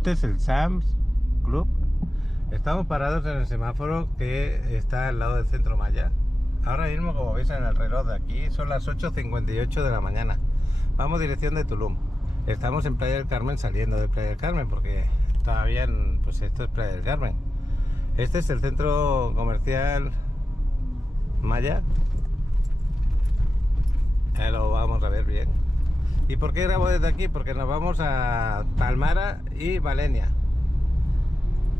Este es el Sam's Club. Estamos parados en el semáforo que está al lado del Centro Maya. Ahora mismo, como veis en el reloj de aquí, son las 8:58 de la mañana. Vamos dirección de Tulum. Estamos en Playa del Carmen, saliendo de Playa del Carmen, porque todavía, pues esto es Playa del Carmen. Este es el centro comercial Maya. Ya lo vamos a ver bien. ¿Y por qué grabo desde aquí? Porque nos vamos a Palmara y Balenia.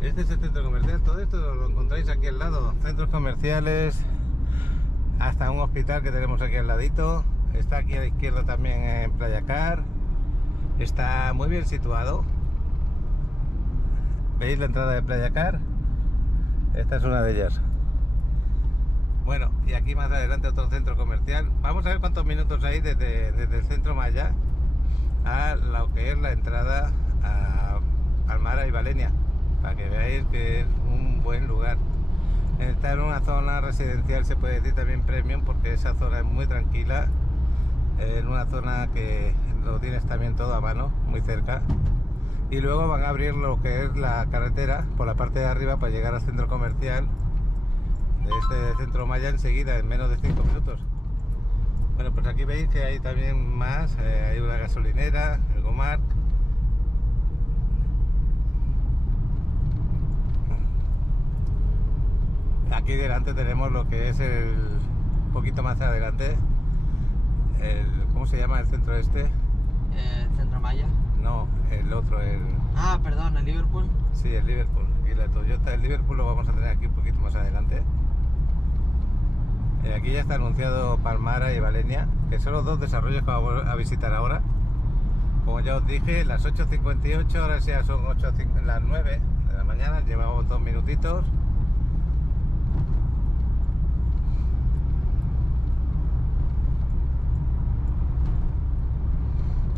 Este es el centro comercial. Todo esto lo encontráis aquí al lado. Centros comerciales, hasta un hospital que tenemos aquí al ladito. Está aquí a la izquierda también en Playa Car. Está muy bien situado. ¿Veis la entrada de Playa Car? Esta es una de ellas. Bueno, y aquí más adelante otro centro comercial. Vamos a ver cuántos minutos hay desde el centro Maya a lo que es la entrada a Palmara y Balenia, para que veáis que es un buen lugar. Está en una zona residencial, se puede decir también premium, porque esa zona es muy tranquila, en una zona que lo tienes también todo a mano, muy cerca. Y luego van a abrir lo que es la carretera por la parte de arriba para llegar al centro comercial de este centro Maya enseguida, en menos de 5 minutos. Bueno, pues aquí veis que hay también más, hay una gasolinera, el Gomar. Aquí delante tenemos lo que es un poquito más adelante, ¿cómo se llama el centro este? ¿El centro Maya? No, el otro, Perdón, el Liverpool. Sí, el Liverpool. Y la Toyota del Liverpool lo vamos a tener aquí un poquito más adelante. Aquí ya está anunciado Palmara y Balenia, que son los dos desarrollos que vamos a visitar ahora. Como ya os dije, las 8:58, ahora ya son las 9 de la mañana, llevamos 2 minutitos.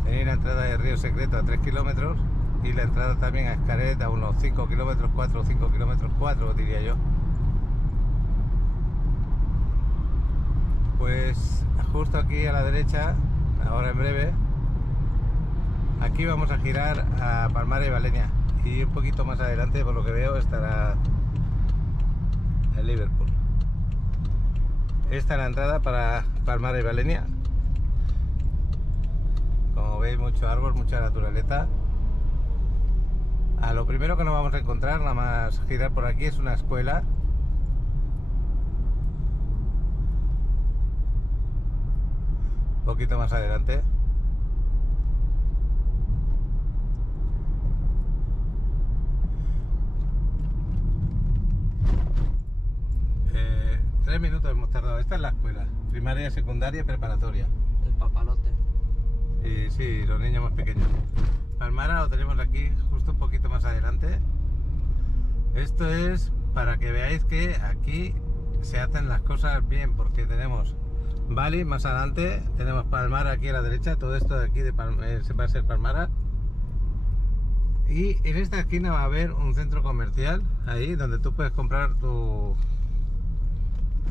Tenéis la entrada de Río Secreto a 3 kilómetros y la entrada también a Xcaret a unos 5 kilómetros, 4 o 5 kilómetros, 4 diría yo. Pues justo aquí a la derecha, ahora en breve, aquí vamos a girar a Palmara y Balenia, y un poquito más adelante, por lo que veo, estará el Liverpool. Esta es la entrada para Palmara y Balenia. Como veis, mucho árbol, mucha naturaleza. Lo primero que nos vamos a encontrar, nada más girar por aquí, es una escuela. Un poquito más adelante. Tres minutos hemos tardado. Esta es la escuela primaria, secundaria y preparatoria. El papalote. Y sí, los niños más pequeños. Palmara lo tenemos aquí, justo un poquito más adelante. Esto es para que veáis que aquí se hacen las cosas bien, porque tenemos Bali más adelante, tenemos Palmara aquí a la derecha, todo esto de aquí se va a ser Palmara. Y en esta esquina va a haber un centro comercial, ahí donde tú puedes comprar tu...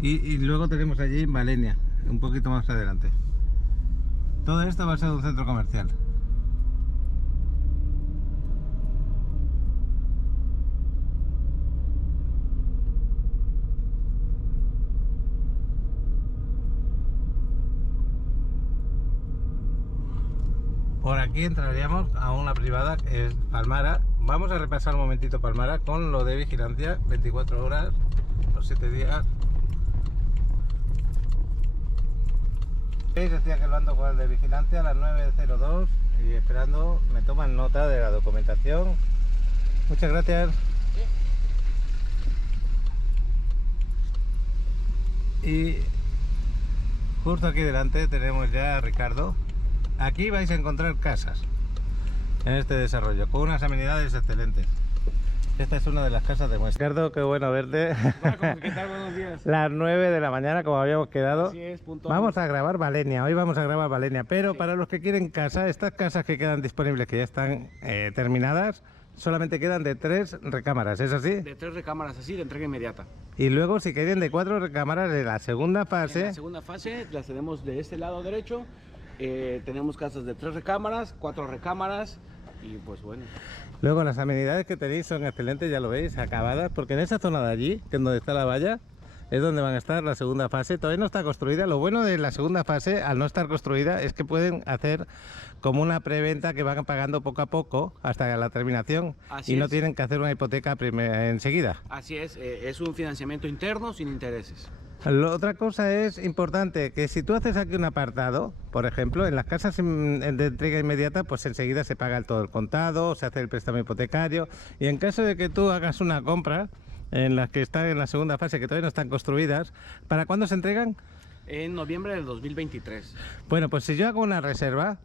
Y luego tenemos allí Balenia, un poquito más adelante. Todo esto va a ser un centro comercial. Por aquí entraríamos a una privada que es Palmara. Vamos a repasar un momentito Palmara con lo de vigilancia, 24 horas, los 7 días. Decía que lo ando con el de vigilancia a las 9:02 y esperando, me toman nota de la documentación. Muchas gracias. Y justo aquí delante tenemos ya a Ricardo. Aquí vais a encontrar casas en este desarrollo con unas amenidades excelentes. Esta es una de las casas de muestra. Ricardo, qué bueno verte. Hola, ¿qué tal? Buenos días. Las 9 de la mañana, como habíamos quedado. Así es, puntual. Vamos a grabar Balenia, hoy vamos a grabar Balenia, pero sí, para los que quieren casa, estas casas que quedan disponibles, que ya están terminadas, solamente quedan de 3 recámaras, ¿es así? De 3 recámaras así, de entrega inmediata. Y luego si quieren de 4 recámaras de la segunda En fase. la segunda fase las tenemos de este lado derecho. Tenemos casas de 3 recámaras, 4 recámaras, Y pues bueno, Luego las amenidades que tenéis son excelentes, ya lo veis, acabadas, porque en esa zona de allí, que es donde está la valla, es donde van a estar la segunda fase. Todavía no está construida. Lo bueno de la segunda fase, al no estar construida, es que pueden hacer como una preventa que van pagando poco a poco hasta la terminación. Así y no es. tienen que hacer una hipoteca enseguida. así es un financiamiento interno sin intereses. Otra cosa es importante, que si tú haces aquí un apartado, por ejemplo, en las casas de entrega inmediata, pues enseguida se paga todo el contado, se hace el préstamo hipotecario, y en caso de que tú hagas una compra en las que están en la segunda fase, que todavía no están construidas, ¿para cuándo se entregan? En noviembre del 2023. Bueno, pues si yo hago una reserva,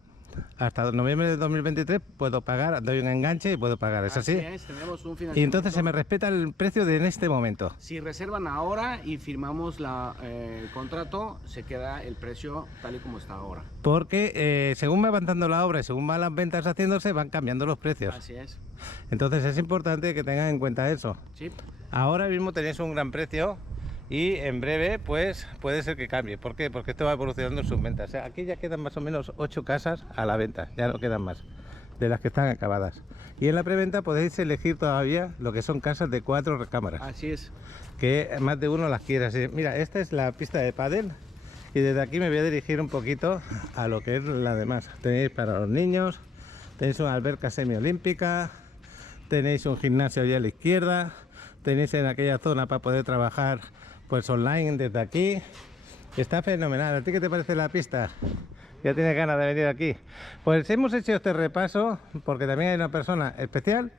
hasta noviembre de 2023 puedo pagar, doy un enganche y puedo pagar, ¿es así? es, tenemos un financiamiento. Y entonces se me respeta el precio de en este momento. Si reservan ahora y firmamos el contrato, se queda el precio tal y como está ahora. Porque según va avanzando la obra y según van las ventas haciéndose, van cambiando los precios. Así es. Entonces es importante que tengan en cuenta eso. Sí. Ahora mismo tenéis un gran precio y en breve pues puede ser que cambie. ¿Por qué? Porque esto va evolucionando en sus ventas. O sea, aquí ya quedan más o menos 8 casas a la venta, ya no quedan más de las que están acabadas. Y en la preventa podéis elegir todavía lo que son casas de 4 recámaras, Así es. que más de uno las quiere así. Mira, esta es la pista de pádel y desde aquí me voy a dirigir un poquito a lo que es la demás. Tenéis para los niños, tenéis una alberca semiolímpica, tenéis un gimnasio allá a la izquierda, tenéis en aquella zona para poder trabajar pues online desde aquí. Está fenomenal. ¿A ti qué te parece la pista? ¿Ya tienes ganas de venir aquí? Pues hemos hecho este repaso porque también hay una persona especial,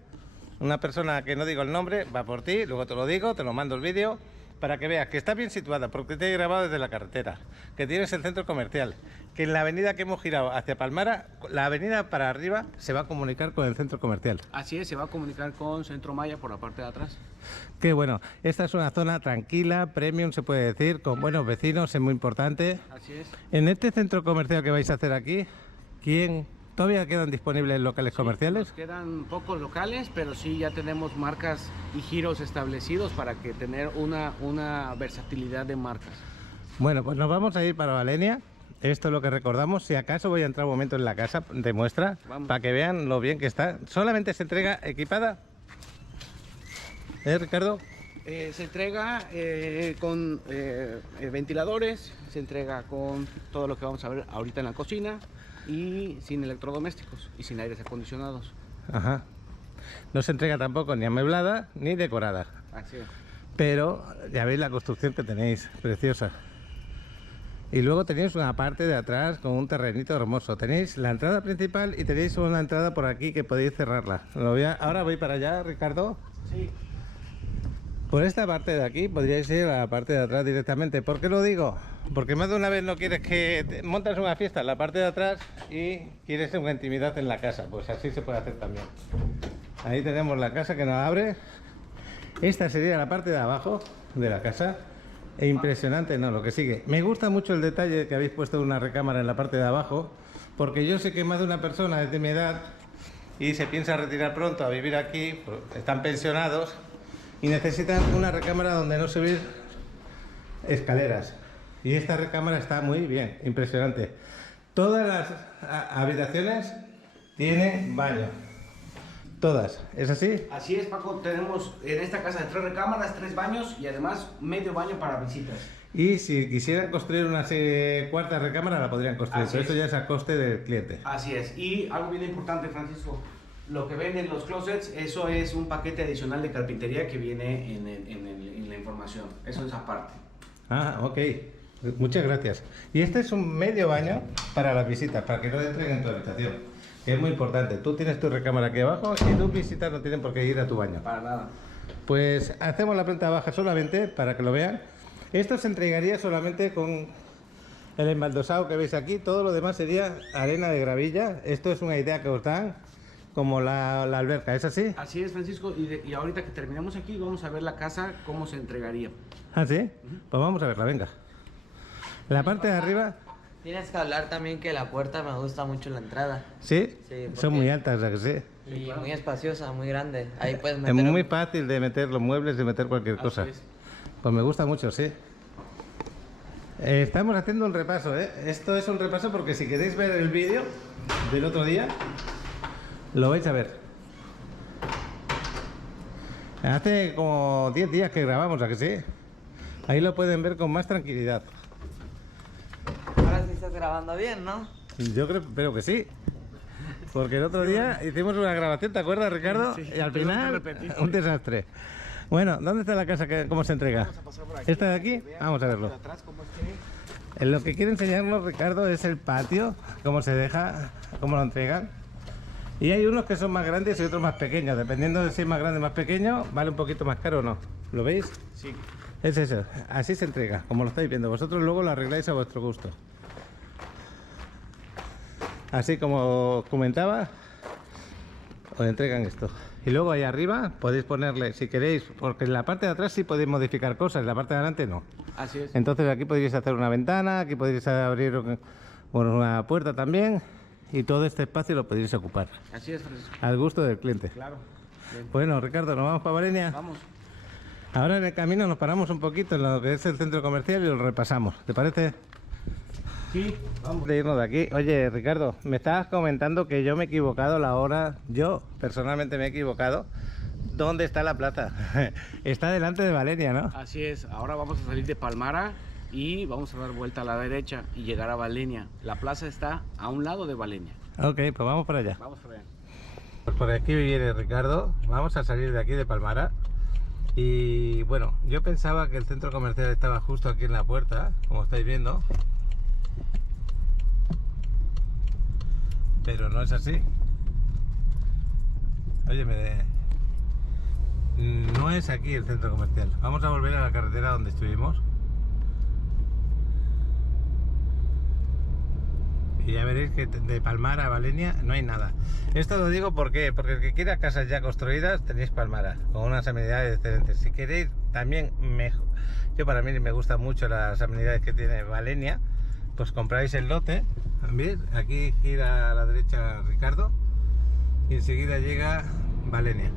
una persona que no digo el nombre, va por ti, luego te lo digo, te lo mando el vídeo para que veas que está bien situada, porque te he grabado desde la carretera, que tienes el centro comercial, que en la avenida que hemos girado hacia Palmara, la avenida para arriba se va a comunicar con el centro comercial. Así es, se va a comunicar con Centro Maya por la parte de atrás. Qué bueno, esta es una zona tranquila, premium se puede decir, con buenos vecinos, es muy importante. Así es. En este centro comercial que vais a hacer aquí, ¿todavía quedan disponibles locales comerciales? Nos quedan pocos locales, pero sí ya tenemos marcas y giros establecidos para que tener una versatilidad de marcas. Bueno, pues nos vamos a ir para Valenia. Esto es lo que recordamos. Si acaso voy a entrar un momento en la casa de muestra, Vamos. para que vean lo bien que está. Solamente se entrega equipada. Ricardo? Se entrega con ventiladores, se entrega con todo lo que vamos a ver ahorita en la cocina y sin electrodomésticos y sin aires acondicionados. Ajá. No se entrega tampoco ni amueblada ni decorada. Así es. Pero ya veis la construcción que tenéis, preciosa. Y luego tenéis una parte de atrás con un terrenito hermoso. Tenéis la entrada principal y tenéis una entrada por aquí que podéis cerrarla. Ahora voy para allá, Ricardo. Sí. Por esta parte de aquí podríais ir a la parte de atrás directamente. ¿Por qué lo digo? Porque más de una vez no quieres que montas una fiesta en la parte de atrás y quieres una intimidad en la casa. Pues así se puede hacer también. Ahí tenemos la casa que nos abre. Esta sería la parte de abajo de la casa. E impresionante, no, lo que sigue. Me gusta mucho el detalle que habéis puesto una recámara en la parte de abajo, porque yo sé que más de una persona es de mi edad y se piensa retirar pronto a vivir aquí, pues, están pensionados y necesitan una recámara donde no subir escaleras. Y esta recámara está muy bien, impresionante. Todas las habitaciones tienen baño. Todas, ¿es así? Así es, Paco. Tenemos en esta casa de 3 recámaras, 3 baños y además medio baño para visitas. Y si quisieran construir una cuarta recámara, la podrían construir, Así pero es. eso ya es a coste del cliente. Así es. Y algo bien importante, Francisco. Lo que venden los closets, eso es un paquete adicional de carpintería que viene en la información. Eso es aparte. Ah, ok. Muchas gracias. Y este es un medio baño para las visitas, para que no entren en tu habitación. Que es muy importante. Tú tienes tu recámara aquí abajo y tus visitas no tienen por qué ir a tu baño. Para nada. Pues hacemos la planta baja solamente para que lo vean. Esto se entregaría solamente con el embaldosado que veis aquí. Todo lo demás sería arena de gravilla. Esto es una idea que os dan, como la alberca, ¿es así? Así es, Francisco. Y ahorita que terminamos aquí, vamos a ver la casa, cómo se entregaría. ¿Ah, sí? Pues vamos a verla, venga. La parte de arriba, Tienes que hablar también que la puerta me gusta mucho la entrada. ¿sí? Sí, Son porque- muy altas, ¿a que sí? Y muy espaciosa, muy grande. Ahí puedes Es meter muy un- fácil de meter los muebles, de meter cualquier cosa. Así es. Pues me gusta mucho, sí. Estamos haciendo un repaso, ¿eh? Esto es un repaso porque si queréis ver el vídeo del otro día, Lo vais a ver. Hace como 10 días que grabamos, ¿a que sí? Ahí lo pueden ver con más tranquilidad. Ahora sí estás grabando bien, ¿no? Yo creo que sí. Porque el otro día hicimos una grabación, ¿te acuerdas, Ricardo? Sí, y al tuvimos que final, repetir. un desastre. Bueno, ¿dónde está la casa? ¿Cómo se entrega? Vamos a pasar por aquí. ¿Esta de aquí? Vean Vamos a por verlo. atrás cómo es que- Lo que quiere enseñarnos Ricardo es el patio, cómo se deja, cómo lo entregan. Y hay unos que son más grandes y otros más pequeños. Dependiendo de si es más grande o más pequeño, vale un poquito más caro o no. ¿Lo veis? Sí. Es eso, así se entrega, como lo estáis viendo. Vosotros luego lo arregláis a vuestro gusto. Así como comentaba, os entregan esto. Y luego ahí arriba podéis ponerle, si queréis, porque en la parte de atrás sí podéis modificar cosas, en la parte de adelante no. Así es. Entonces aquí podéis hacer una ventana, aquí podéis abrir una puerta también, y todo este espacio lo podéis ocupar, Así es, Francisco. al gusto del cliente. Claro. Bien. Bueno, Ricardo, nos vamos para Valenia. Vamos. Ahora en el camino nos paramos un poquito en lo que es el centro comercial y lo repasamos. ¿Te parece? Sí, vamos. De irnos de aquí. Oye, Ricardo, me estabas comentando que yo me he equivocado la hora. Yo personalmente me he equivocado. ¿Dónde está la plaza? Está delante de Valenia, ¿no? Así es. Ahora vamos a salir de Palmara y vamos a dar vuelta a la derecha y llegar a Valenia. La plaza está a un lado de Valenia. Ok, pues vamos para allá. Vamos para allá. Pues por aquí viene Ricardo. Vamos a salir de aquí de Palmara. Y bueno, yo pensaba que el centro comercial estaba justo aquí en la puerta, como estáis viendo. Pero no es así. Oye, no es aquí el centro comercial. Vamos a volver a la carretera donde estuvimos. Y ya veréis que de Palmara a Valenia no hay nada. Esto lo digo porque el que quiera casas ya construidas, tenéis Palmara, con unas amenidades excelentes. Si queréis también mejor, yo para mí me gustan mucho las amenidades que tiene Valenia, pues compráis el lote. ¿Veis? Aquí gira a la derecha Ricardo y enseguida llega Valenia.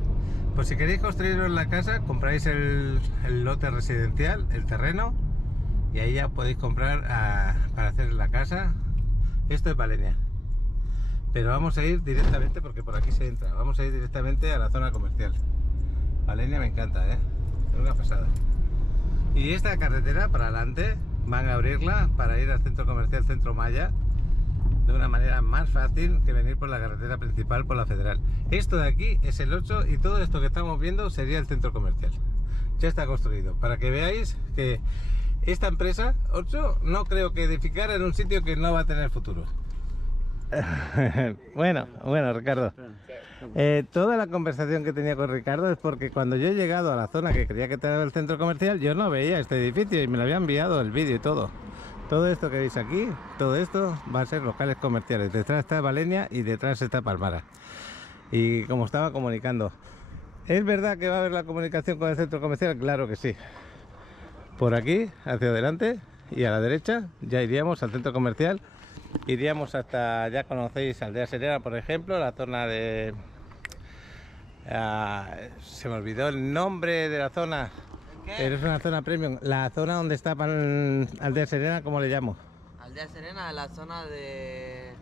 Pues si queréis construiros la casa, compráis el lote residencial, el terreno, y ahí ya podéis comprar para hacer la casa. Esto es Valenia. Pero vamos a ir directamente, porque por aquí se entra, vamos a ir directamente a la zona comercial. Valenia me encanta, es una pasada. Y esta carretera para adelante van a abrirla para ir al centro comercial Centro Maya de una manera más fácil que venir por la carretera principal, por la federal. Esto de aquí es el 8 y todo esto que estamos viendo sería el centro comercial. Ya está construido, para que veáis que esta empresa 8 no creo que edificara en un sitio que no va a tener futuro. bueno, Ricardo, toda la conversación que tenía con Ricardo es porque cuando yo he llegado a la zona que creía que era el centro comercial, yo no veía este edificio y me lo había enviado el vídeo y todo. Todo esto que veis aquí, todo esto va a ser locales comerciales. Detrás está Valenia y detrás está Palmara. Y como estaba comunicando, ¿es verdad que va a haber la comunicación con el centro comercial? Claro que sí. Por aquí, hacia adelante y a la derecha, ya iríamos al centro comercial. Iríamos hasta, ya conocéis, Aldea Serena, por ejemplo, la zona de... se me olvidó el nombre de la zona. ¿Qué? Pero es una zona premium. La zona donde está Aldea Serena, ¿cómo le llamo? Aldea Serena, la zona de...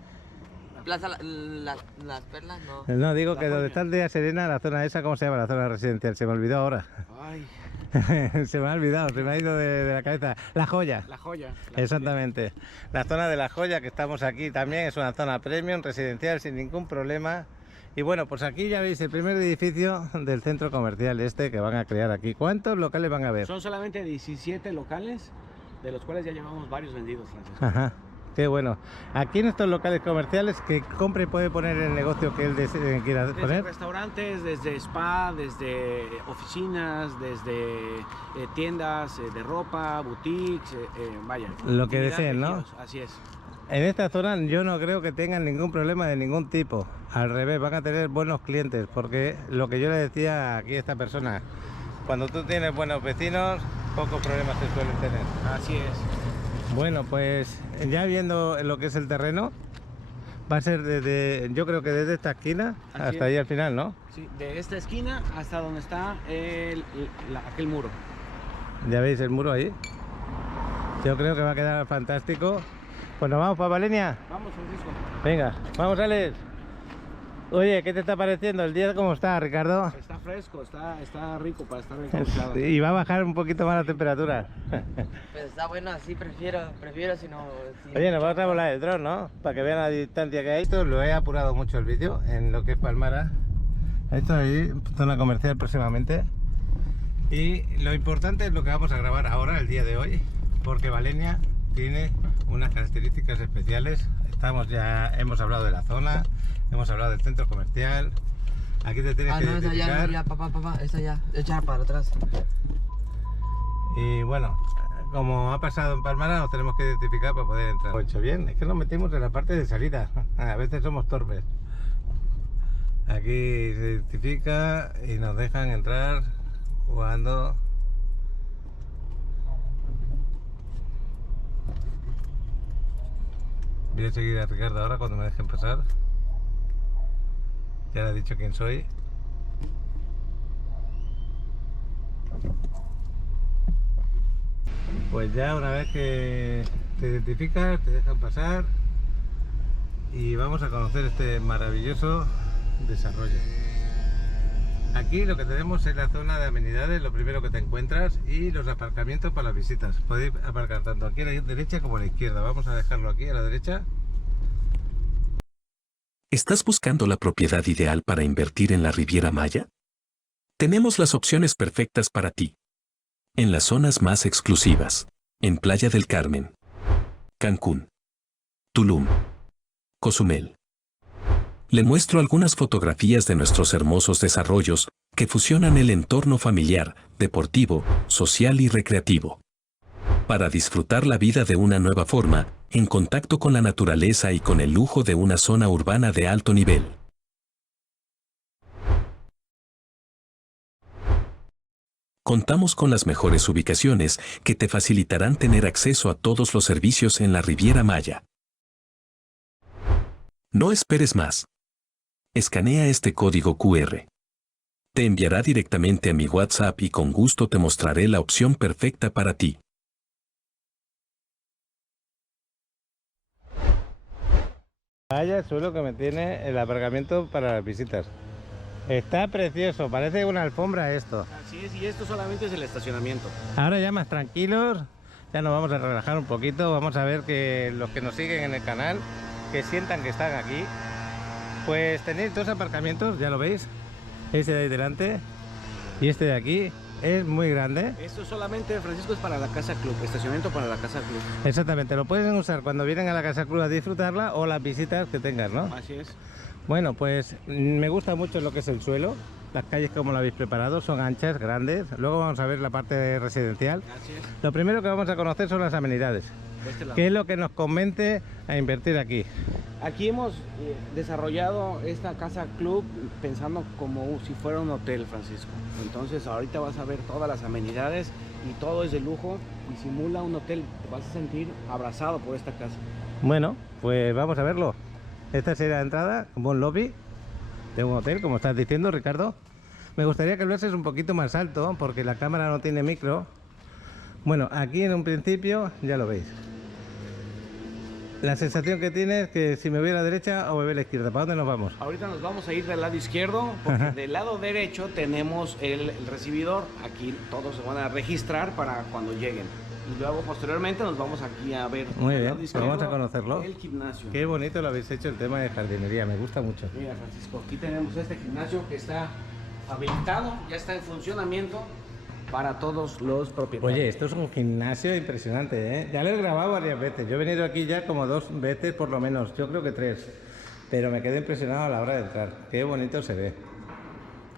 Plaza Las Perlas, no. No, digo La que donde Joya. está Aldea Serena, la zona esa, ¿cómo se llama? La zona residencial, se me olvidó ahora. Ay, Se me ha olvidado, se me ha ido de la cabeza. La Joya. la joya. La Exactamente. La zona de La Joya, que estamos aquí también, es una zona premium, residencial, sin ningún problema. Y bueno, pues aquí ya veis el primer edificio del centro comercial este que van a crear aquí. ¿Cuántos locales van a joya. ver? Son solamente 17 locales, de los cuales ya llevamos varios vendidos, Francisco. Ajá, qué bueno. Aquí en estos locales comerciales, que compre y puede poner el negocio que él quiera Desde poner. restaurantes, desde spa, desde oficinas, desde tiendas de ropa, boutiques, vaya. Lo que infinidad deseen, de ¿no? giros, así es. En esta zona yo no creo que tengan ningún problema de ningún tipo. Al revés, van a tener buenos clientes, porque lo que yo le decía aquí a esta persona, cuando tú tienes buenos vecinos, pocos problemas se suelen tener. Así es. Bueno, pues ya viendo lo que es el terreno, va a ser yo creo que desde esta esquina Así hasta es. ahí al final, ¿no? Sí, de esta esquina hasta donde está aquel muro. Ya veis el muro ahí. Yo creo que va a quedar fantástico. Pues nos vamos para Valenia. Vamos, Francisco. Venga, vamos, Alex. Oye, ¿qué te está pareciendo? ¿El día cómo está, Ricardo? Está fresco, está rico para estar recalculado. Y va a bajar un poquito más la temperatura. Pues está bueno así, prefiero si no... Oye, nos vamos a volar el dron, ¿no? Para que vean la distancia que hay. Esto lo he apurado mucho el vídeo en lo que es Palmara. Esto ahí, zona comercial próximamente. Y lo importante es lo que vamos a grabar ahora, el día de hoy, porque Valenia tiene unas características especiales. Hemos hablado de la zona, hemos hablado del centro comercial. Aquí te tienes que identificar. No, ya, papá, esa ya, echar para atrás. Y bueno, como ha pasado en Palmara, nos tenemos que identificar para poder entrar. Lo he hecho bien, es que nos metimos en la parte de salida. A veces somos torpes. Aquí se identifica y nos dejan entrar cuando... Voy a seguir a Ricardo ahora cuando me dejen pasar. Ya le he dicho quién soy. Pues ya una vez que te identificas, te dejan pasar y vamos a conocer este maravilloso desarrollo. Aquí lo que tenemos es la zona de amenidades, lo primero que te encuentras, y los aparcamientos para las visitas. Podéis aparcar tanto aquí a la derecha como a la izquierda. Vamos a dejarlo aquí a la derecha. ¿Estás buscando la propiedad ideal para invertir en la Riviera Maya? Tenemos las opciones perfectas para ti. En las zonas más exclusivas, en Playa del Carmen, Cancún, Tulum, Cozumel. Le muestro algunas fotografías de nuestros hermosos desarrollos que fusionan el entorno familiar, deportivo, social y recreativo. Para disfrutar la vida de una nueva forma, en contacto con la naturaleza y con el lujo de una zona urbana de alto nivel. Contamos con las mejores ubicaciones que te facilitarán tener acceso a todos los servicios en la Riviera Maya. No esperes más. Escanea este código QR. Te enviará directamente a mi WhatsApp y con gusto te mostraré la opción perfecta para ti. Vaya el suelo que me tiene el aparcamiento para las visitas. Está precioso, parece una alfombra esto. Así es, y esto solamente es el estacionamiento. Ahora ya más tranquilos, ya nos vamos a relajar un poquito. Vamos a ver que los que nos siguen en el canal, que sientan que están aquí. Pues tenéis dos aparcamientos, ya lo veis. Este de ahí delante y este de aquí. Es muy grande. Esto solamente, Francisco, es para la Casa Club, estacionamiento para la Casa Club. Exactamente, lo pueden usar cuando vienen a la Casa Club a disfrutarla o las visitas que tengas, ¿no? Así es. Bueno, pues me gusta mucho lo que es el suelo. Las calles como lo habéis preparado son anchas, grandes. Luego vamos a ver la parte residencial. Así es. Lo primero que vamos a conocer son las amenidades. De este lado. ¿Qué es lo que nos convence a invertir aquí? Aquí hemos desarrollado esta Casa Club pensando como si fuera un hotel, Francisco. Entonces ahorita vas a ver todas las amenidades y todo es de lujo y simula un hotel. Te vas a sentir abrazado por esta casa. Bueno, pues vamos a verlo. Esta sería la entrada, como un lobby de un hotel, como estás diciendo, Ricardo. Me gustaría que lo haces un poquito más alto porque la cámara no tiene micro. Bueno, aquí en un principio ya lo veis. La sensación que tienes es que si me voy a la derecha o me voy a la izquierda. ¿Para dónde nos vamos? Ahorita nos vamos a ir del lado izquierdo porque del lado derecho tenemos el recibidor. Aquí todos se van a registrar para cuando lleguen. Y luego posteriormente nos vamos aquí a ver. Muy bien, pues vamos a conocerlo. El gimnasio. Qué bonito lo habéis hecho el tema de jardinería, me gusta mucho. Mira, Francisco, aquí tenemos este gimnasio que está habilitado, ya está en funcionamiento para todos los propietarios. Oye, esto es un gimnasio impresionante, ¿eh? Ya lo he grabado varias veces. Yo he venido aquí ya como 2 veces por lo menos, yo creo que 3. Pero me quedé impresionado a la hora de entrar. Qué bonito se ve.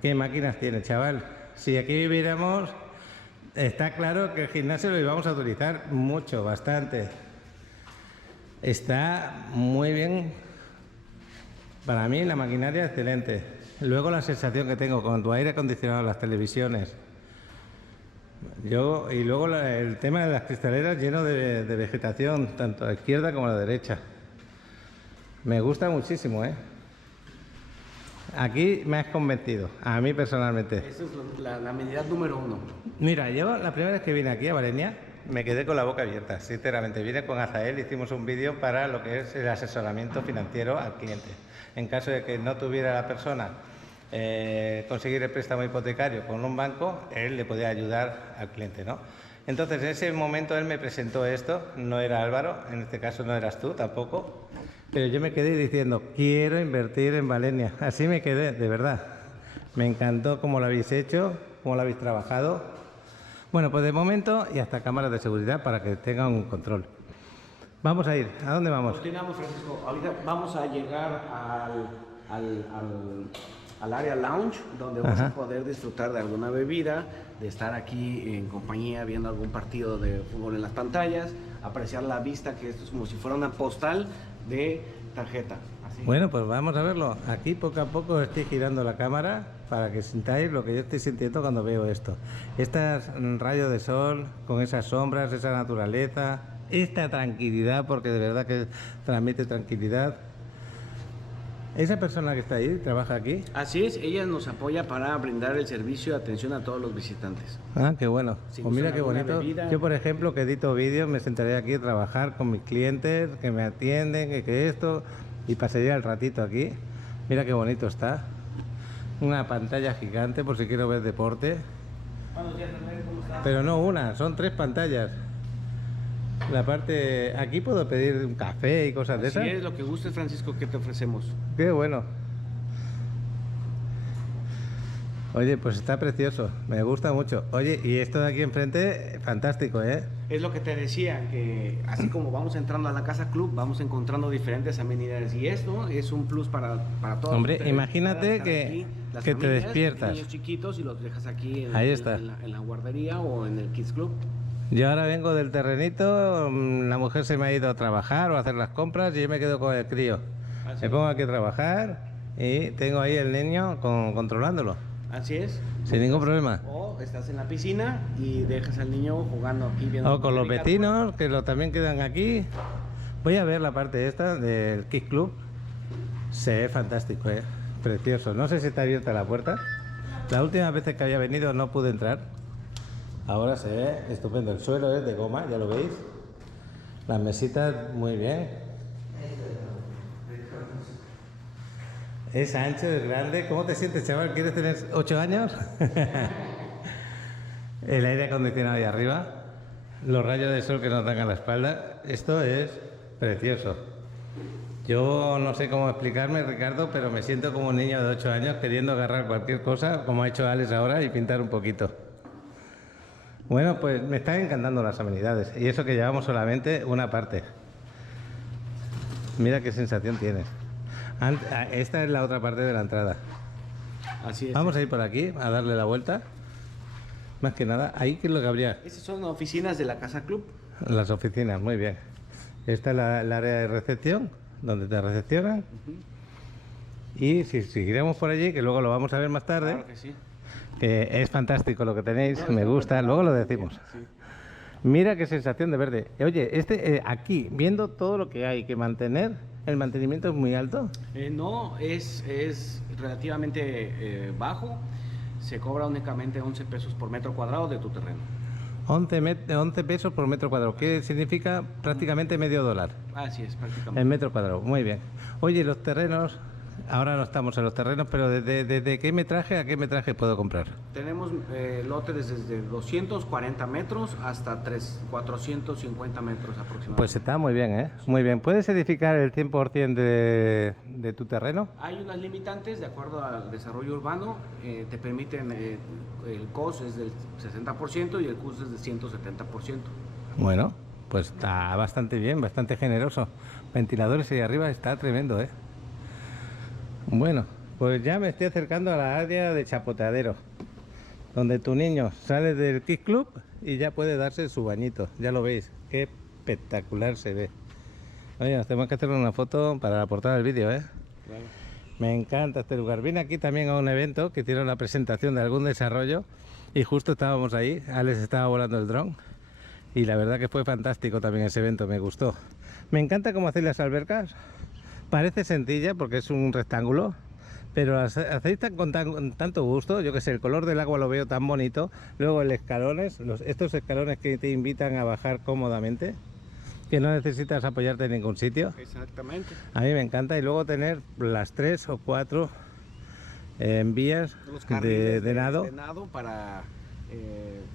Qué máquinas tiene, chaval. Si aquí viviéramos, está claro que el gimnasio lo íbamos a utilizar mucho, bastante. Está muy bien. Para mí la maquinaria excelente. Luego la sensación que tengo con tu aire acondicionado, las televisiones. Y luego el tema de las cristaleras lleno de vegetación, tanto a la izquierda como a la derecha. Me gusta muchísimo, ¿eh? Aquí me has convencido, a mí personalmente. Esa es la amenidad número 1. Mira, yo la primera vez que vine aquí a Valenia, me quedé con la boca abierta, sinceramente. Vine con Azael, hicimos un vídeo para lo que es el asesoramiento financiero al cliente. En caso de que no tuviera la persona conseguir el préstamo hipotecario con un banco, él le podía ayudar al cliente, ¿no? Entonces, en ese momento él me presentó esto, no era Álvaro, en este caso no eras tú tampoco, pero yo me quedé diciendo, quiero invertir en Valenia. Así me quedé, de verdad. Me encantó cómo lo habéis hecho, cómo lo habéis trabajado. Bueno, pues de momento, y hasta cámaras de seguridad para que tengan un control. Vamos a ir, ¿a dónde vamos? Continuamos, Francisco. Ahorita vamos a llegar al área lounge, donde vas a poder disfrutar de alguna bebida, de estar aquí en compañía viendo algún partido de fútbol en las pantallas, apreciar la vista, que esto es como si fuera una postal de tarjeta. Así. Bueno, pues vamos a verlo. Aquí poco a poco estoy girando la cámara para que sintáis lo que yo estoy sintiendo cuando veo esto. Estos rayos de sol, con esas sombras, esa naturaleza, esta tranquilidad, porque de verdad que transmite tranquilidad. ¿Esa persona que está ahí trabaja aquí? Así es, ella nos apoya para brindar el servicio de atención a todos los visitantes. Ah, qué bueno. Si Pues mira qué gustan bonito. alguna bebida. Yo, por ejemplo, que edito vídeos, me sentaré aquí a trabajar con mis clientes, que me atienden, que esto, y pasaría el ratito aquí. Mira qué bonito está. Una pantalla gigante por si quiero ver deporte. Buenos días, Manuel, ¿cómo estás? Pero no una, son 3 pantallas. La parte... Aquí puedo pedir un café y cosas de Así esas. es, lo que gustes, Francisco, ¿qué te ofrecemos? Qué bueno. Oye, pues está precioso, me gusta mucho. Oye, y esto de aquí enfrente, fantástico, ¿eh? Es lo que te decía, que así como vamos entrando a la casa club, vamos encontrando diferentes amenidades, y esto es un plus para todos. Hombre, ustedes. imagínate Puedan estar que- aquí, las que te familias, despiertas. niños chiquitos y los dejas aquí Ahí está. en la guardería o en el kids club. Yo ahora vengo del terrenito, la mujer se me ha ido a trabajar o a hacer las compras y yo me quedo con el crío. Así Me es. pongo aquí a trabajar y tengo ahí el niño controlándolo, Sin sin ningún problema. O estás en la piscina y dejas al niño jugando aquí viendo. O con los caricatura. vecinos, que también quedan aquí. Voy a ver la parte esta del Kids Club. Se ve fantástico, precioso. No sé si está abierta la puerta. Las últimas veces que había venido no pude entrar. Ahora se ve estupendo. El suelo es de goma, ya lo veis. Las mesitas muy bien. Es ancho, es grande. ¿Cómo te sientes, chaval? ¿Quieres tener 8 años? El aire acondicionado ahí arriba. Los rayos de sol que nos dan a la espalda. Esto es precioso. Yo no sé cómo explicarme, Ricardo, pero me siento como un niño de 8 años queriendo agarrar cualquier cosa, como ha hecho Alex ahora, y pintar un poquito. Bueno, pues me están encantando las amenidades. Y eso que llevamos solamente una parte. Mira qué sensación tienes. Esta es la otra parte de la entrada. Así es. Vamos a ir por aquí, a darle la vuelta. Más que nada, ahí que es lo que habría. Estas son oficinas de la casa club. Las oficinas, muy bien. Esta es el área de recepción, donde te recepcionan. Y si seguiremos por allí, que luego lo vamos a ver más tarde, Claro que sí. que es fantástico lo que tenéis, me gusta, luego lo decimos. Sí. Mira qué sensación de verde. Oye, aquí, viendo todo lo que hay que mantener, el mantenimiento es muy alto. No, es relativamente bajo. Se cobra únicamente 11 pesos por metro cuadrado de tu terreno. 11 pesos por metro cuadrado, que significa prácticamente medio dólar Así es, prácticamente. el metro cuadrado. Muy bien. Oye, los terrenos, ahora no estamos en los terrenos, pero ¿desde qué metraje a qué metraje puedo comprar? Tenemos lotes desde 240 metros hasta 450 metros aproximadamente. Pues está muy bien, ¿eh? Muy bien. ¿Puedes edificar el 100% de tu terreno? Hay unas limitantes de acuerdo al desarrollo urbano, te permiten, el COS es del 60% y el CUS es del 170%. Bueno, pues está bastante bien, bastante generoso. Ventiladores ahí arriba está tremendo, ¿eh? Bueno, pues ya me estoy acercando a la área de chapoteadero, donde tu niño sale del Kids Club y ya puede darse su bañito. Ya lo veis, qué espectacular se ve. Oye, nos tenemos que hacer una foto para la portada del vídeo, ¿eh? Claro. Me encanta este lugar. Vine aquí también a un evento que hicieron la presentación de algún desarrollo y justo estábamos ahí. Alex estaba volando el dron y la verdad que fue fantástico también ese evento, me gustó. Me encanta cómo hacéis las albercas. Parece sencilla porque es un rectángulo, pero hacéis con tanto gusto. Yo que sé, el color del agua lo veo tan bonito. Luego el escalones, estos escalones que te invitan a bajar cómodamente, que no necesitas apoyarte en ningún sitio. Exactamente. A mí me encanta. Y luego tener las 3 o 4 vías Los de carriles nado. de nado para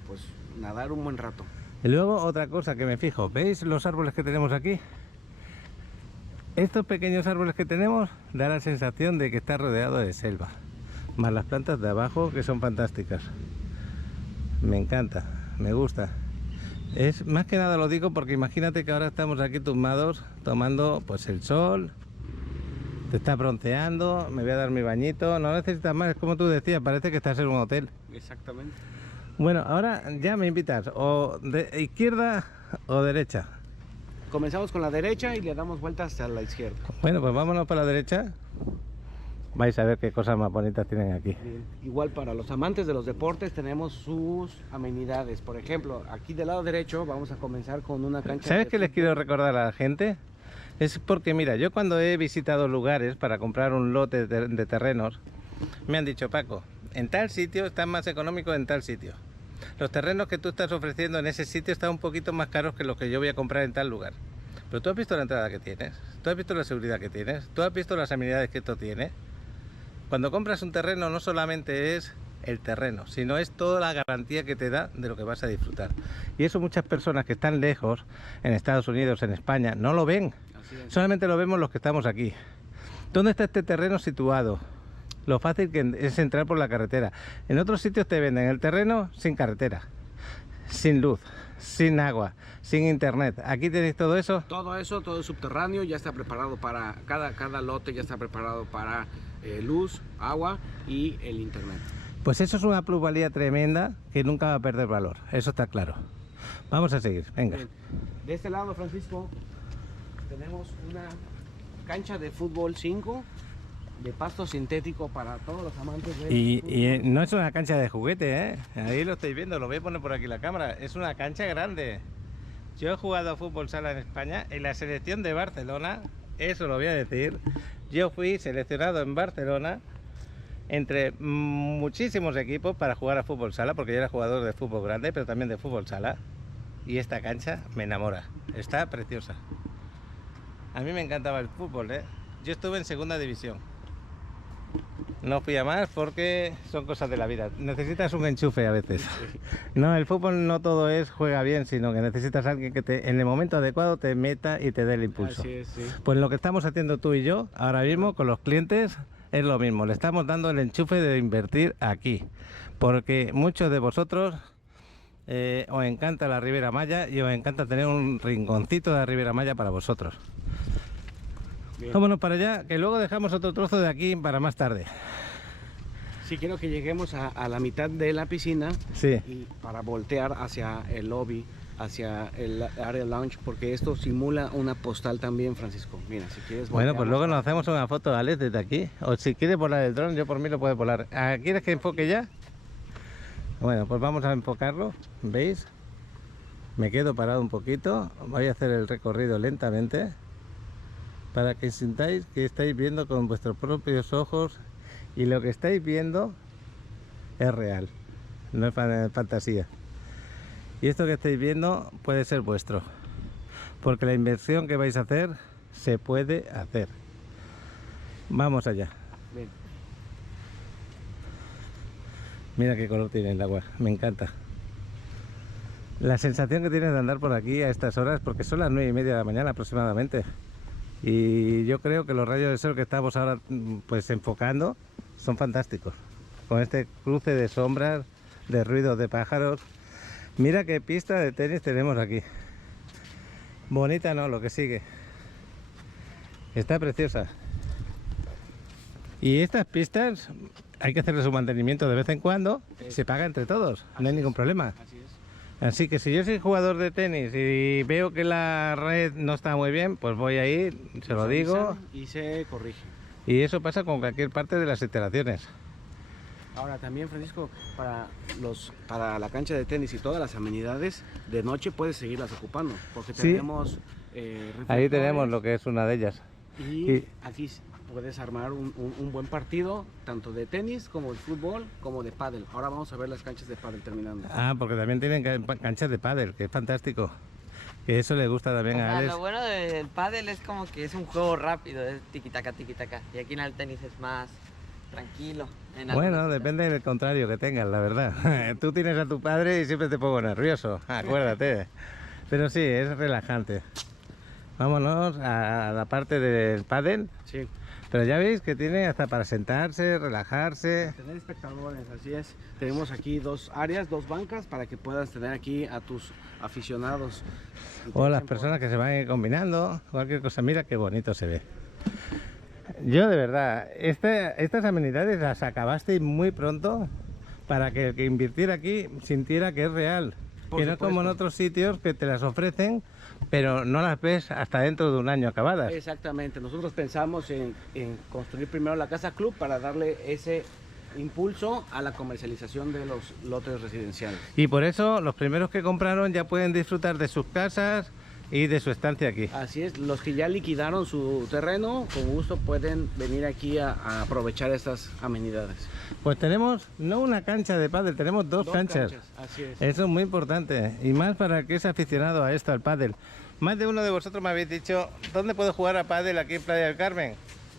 pues nadar un buen rato. Y luego otra cosa que me fijo, ¿veis los árboles que tenemos aquí? Estos pequeños árboles que tenemos da la sensación de que está rodeado de selva, más las plantas de abajo que son fantásticas. Me encanta, me gusta. Es más que nada lo digo porque imagínate que ahora estamos aquí tumbados tomando pues el sol, te está bronceando, me voy a dar mi bañito, no necesitas más, es como tú decías, parece que estás en un hotel. Exactamente. Bueno, ahora ya me invitas, o de izquierda o derecha. Comenzamos con la derecha y le damos vueltas hacia la izquierda. Bueno, pues vámonos para la derecha. Vais a ver qué cosas más bonitas tienen aquí. Bien. Igual para los amantes de los deportes tenemos sus amenidades. Por ejemplo, aquí del lado derecho vamos a comenzar con una cancha. ¿Sabes de qué les fútbol. quiero recordar a la gente? Es porque, mira, yo cuando he visitado lugares para comprar un lote de terrenos, me han dicho, Paco, en tal sitio están más económicos en tal sitio. Los terrenos que tú estás ofreciendo en ese sitio están un poquito más caros que los que yo voy a comprar en tal lugar. Pero tú has visto la entrada que tienes, tú has visto la seguridad que tienes, tú has visto las amenidades que esto tiene. Cuando compras un terreno no solamente es el terreno, sino es toda la garantía que te da de lo que vas a disfrutar. Y eso muchas personas que están lejos, en Estados Unidos, en España, no lo ven. Así es. Solamente lo vemos los que estamos aquí. ¿Dónde está este terreno situado? Lo fácil que es entrar por la carretera. En otros sitios te venden el terreno sin carretera, sin luz, sin agua, sin internet. Aquí tenéis todo eso. Todo eso, todo es subterráneo, ya está preparado para cada lote, ya está preparado para luz, agua y el internet. Pues eso es una plusvalía tremenda que nunca va a perder valor. Eso está claro. Vamos a seguir, venga. Bien. De este lado, Francisco, tenemos una cancha de fútbol 5 de pasto sintético para todos los amantes del fútbol. Y no es una cancha de juguete, ¿eh? Ahí lo estáis viendo, lo voy a poner por aquí la cámara. Es una cancha grande. Yo he jugado a fútbol sala en España, en la selección de Barcelona, eso lo voy a decir. Yo fui seleccionado en Barcelona entre muchísimos equipos para jugar a fútbol sala, porque yo era jugador de fútbol grande, pero también de fútbol sala. Y esta cancha me enamora, está preciosa. A mí me encantaba el fútbol, ¿eh? Yo estuve en segunda división. No fui a más porque son cosas de la vida. Necesitas un enchufe a veces. No, el fútbol no todo es juega bien, sino que necesitas a alguien que en el momento adecuado te meta y te dé el impulso. Así es, sí. Pues lo que estamos haciendo tú y yo ahora mismo con los clientes es lo mismo. Le estamos dando el enchufe de invertir aquí. Porque muchos de vosotros os encanta la Riviera Maya y os encanta tener un rinconcito de la Riviera Maya para vosotros. Bien. Vámonos para allá, que luego dejamos otro trozo de aquí para más tarde. Sí, quiero que lleguemos a la mitad de la piscina Sí. y para voltear hacia el lobby, hacia el área lounge, porque esto simula una postal también, Francisco. Mira, si quieres Bueno, pues volteamos luego nos para- hacemos una foto, Alex, desde aquí. O si quieres volar el dron, yo por mí lo puedo volar. ¿Quieres que enfoque ya? Bueno, pues vamos a enfocarlo. ¿Veis? Me quedo parado un poquito. Voy a hacer el recorrido lentamente para que sintáis que estáis viendo con vuestros propios ojos y lo que estáis viendo es real, no es fantasía. Y esto que estáis viendo puede ser vuestro, porque la inversión que vais a hacer se puede hacer. Vamos allá. Bien. Mira qué color tiene el agua, me encanta. La sensación que tienes de andar por aquí a estas horas, porque son las 9:30 de la mañana aproximadamente. Y yo creo que los rayos de sol que estamos ahora pues enfocando son fantásticos. Con este cruce de sombras, de ruidos de pájaros. Mira qué pista de tenis tenemos aquí. Bonita no, lo que sigue. Está preciosa. Y estas pistas hay que hacerles un mantenimiento de vez en cuando. Se paga entre todos, no hay ningún problema. Así es. Así que si yo soy jugador de tenis y veo que la red no está muy bien, pues voy a ir, se lo digo. avisan y se corrige. Y eso pasa con cualquier parte de las instalaciones. Ahora también, Francisco, para la cancha de tenis y todas las amenidades, de noche puedes seguirlas ocupando, porque Sí. tenemos Ahí tenemos reflectores lo que es una de ellas. y y- aquí puedes armar un buen partido, tanto de tenis como de fútbol, como de pádel. Ahora vamos a ver las canchas de pádel terminando. Ah, porque también tienen canchas de pádel, que es fantástico. Que eso le gusta también a Alex. Lo bueno del pádel es como que es un juego rápido, es tiquitaca, tiquitaca. Y aquí en el tenis es más tranquilo. Bueno, depende del contrario que tengas, la verdad. Tú tienes a tu padre y siempre te pongo nervioso, acuérdate. Pero sí, es relajante. Vámonos a la parte del pádel. Sí. Pero ya veis que tiene hasta para sentarse, relajarse. Tener espectadores, así es. Tenemos aquí 2 áreas, 2 bancas para que puedas tener aquí a tus aficionados. O las personas que se van a ir combinando, cualquier cosa. Mira qué bonito se ve. Yo de verdad, estas amenidades las acabaste muy pronto para que el que invirtiera aquí sintiera que es real. Por Que no es como en supuesto. otros sitios que te las ofrecen, pero no las ves hasta dentro de un año acabadas. Exactamente, nosotros pensamos en construir primero la casa club para darle ese impulso a la comercialización de los lotes residenciales. Y por eso los primeros que compraron ya pueden disfrutar de sus casas y de su estancia aquí. Así es, los que ya liquidaron su terreno, con gusto pueden venir aquí a aprovechar estas amenidades. Pues tenemos no una cancha de pádel, tenemos dos canchas. Así es. Eso es muy importante, y más para el que es aficionado a esto, al pádel. Más de uno de vosotros me habéis dicho, ¿dónde puedo jugar a pádel aquí en Playa del Carmen?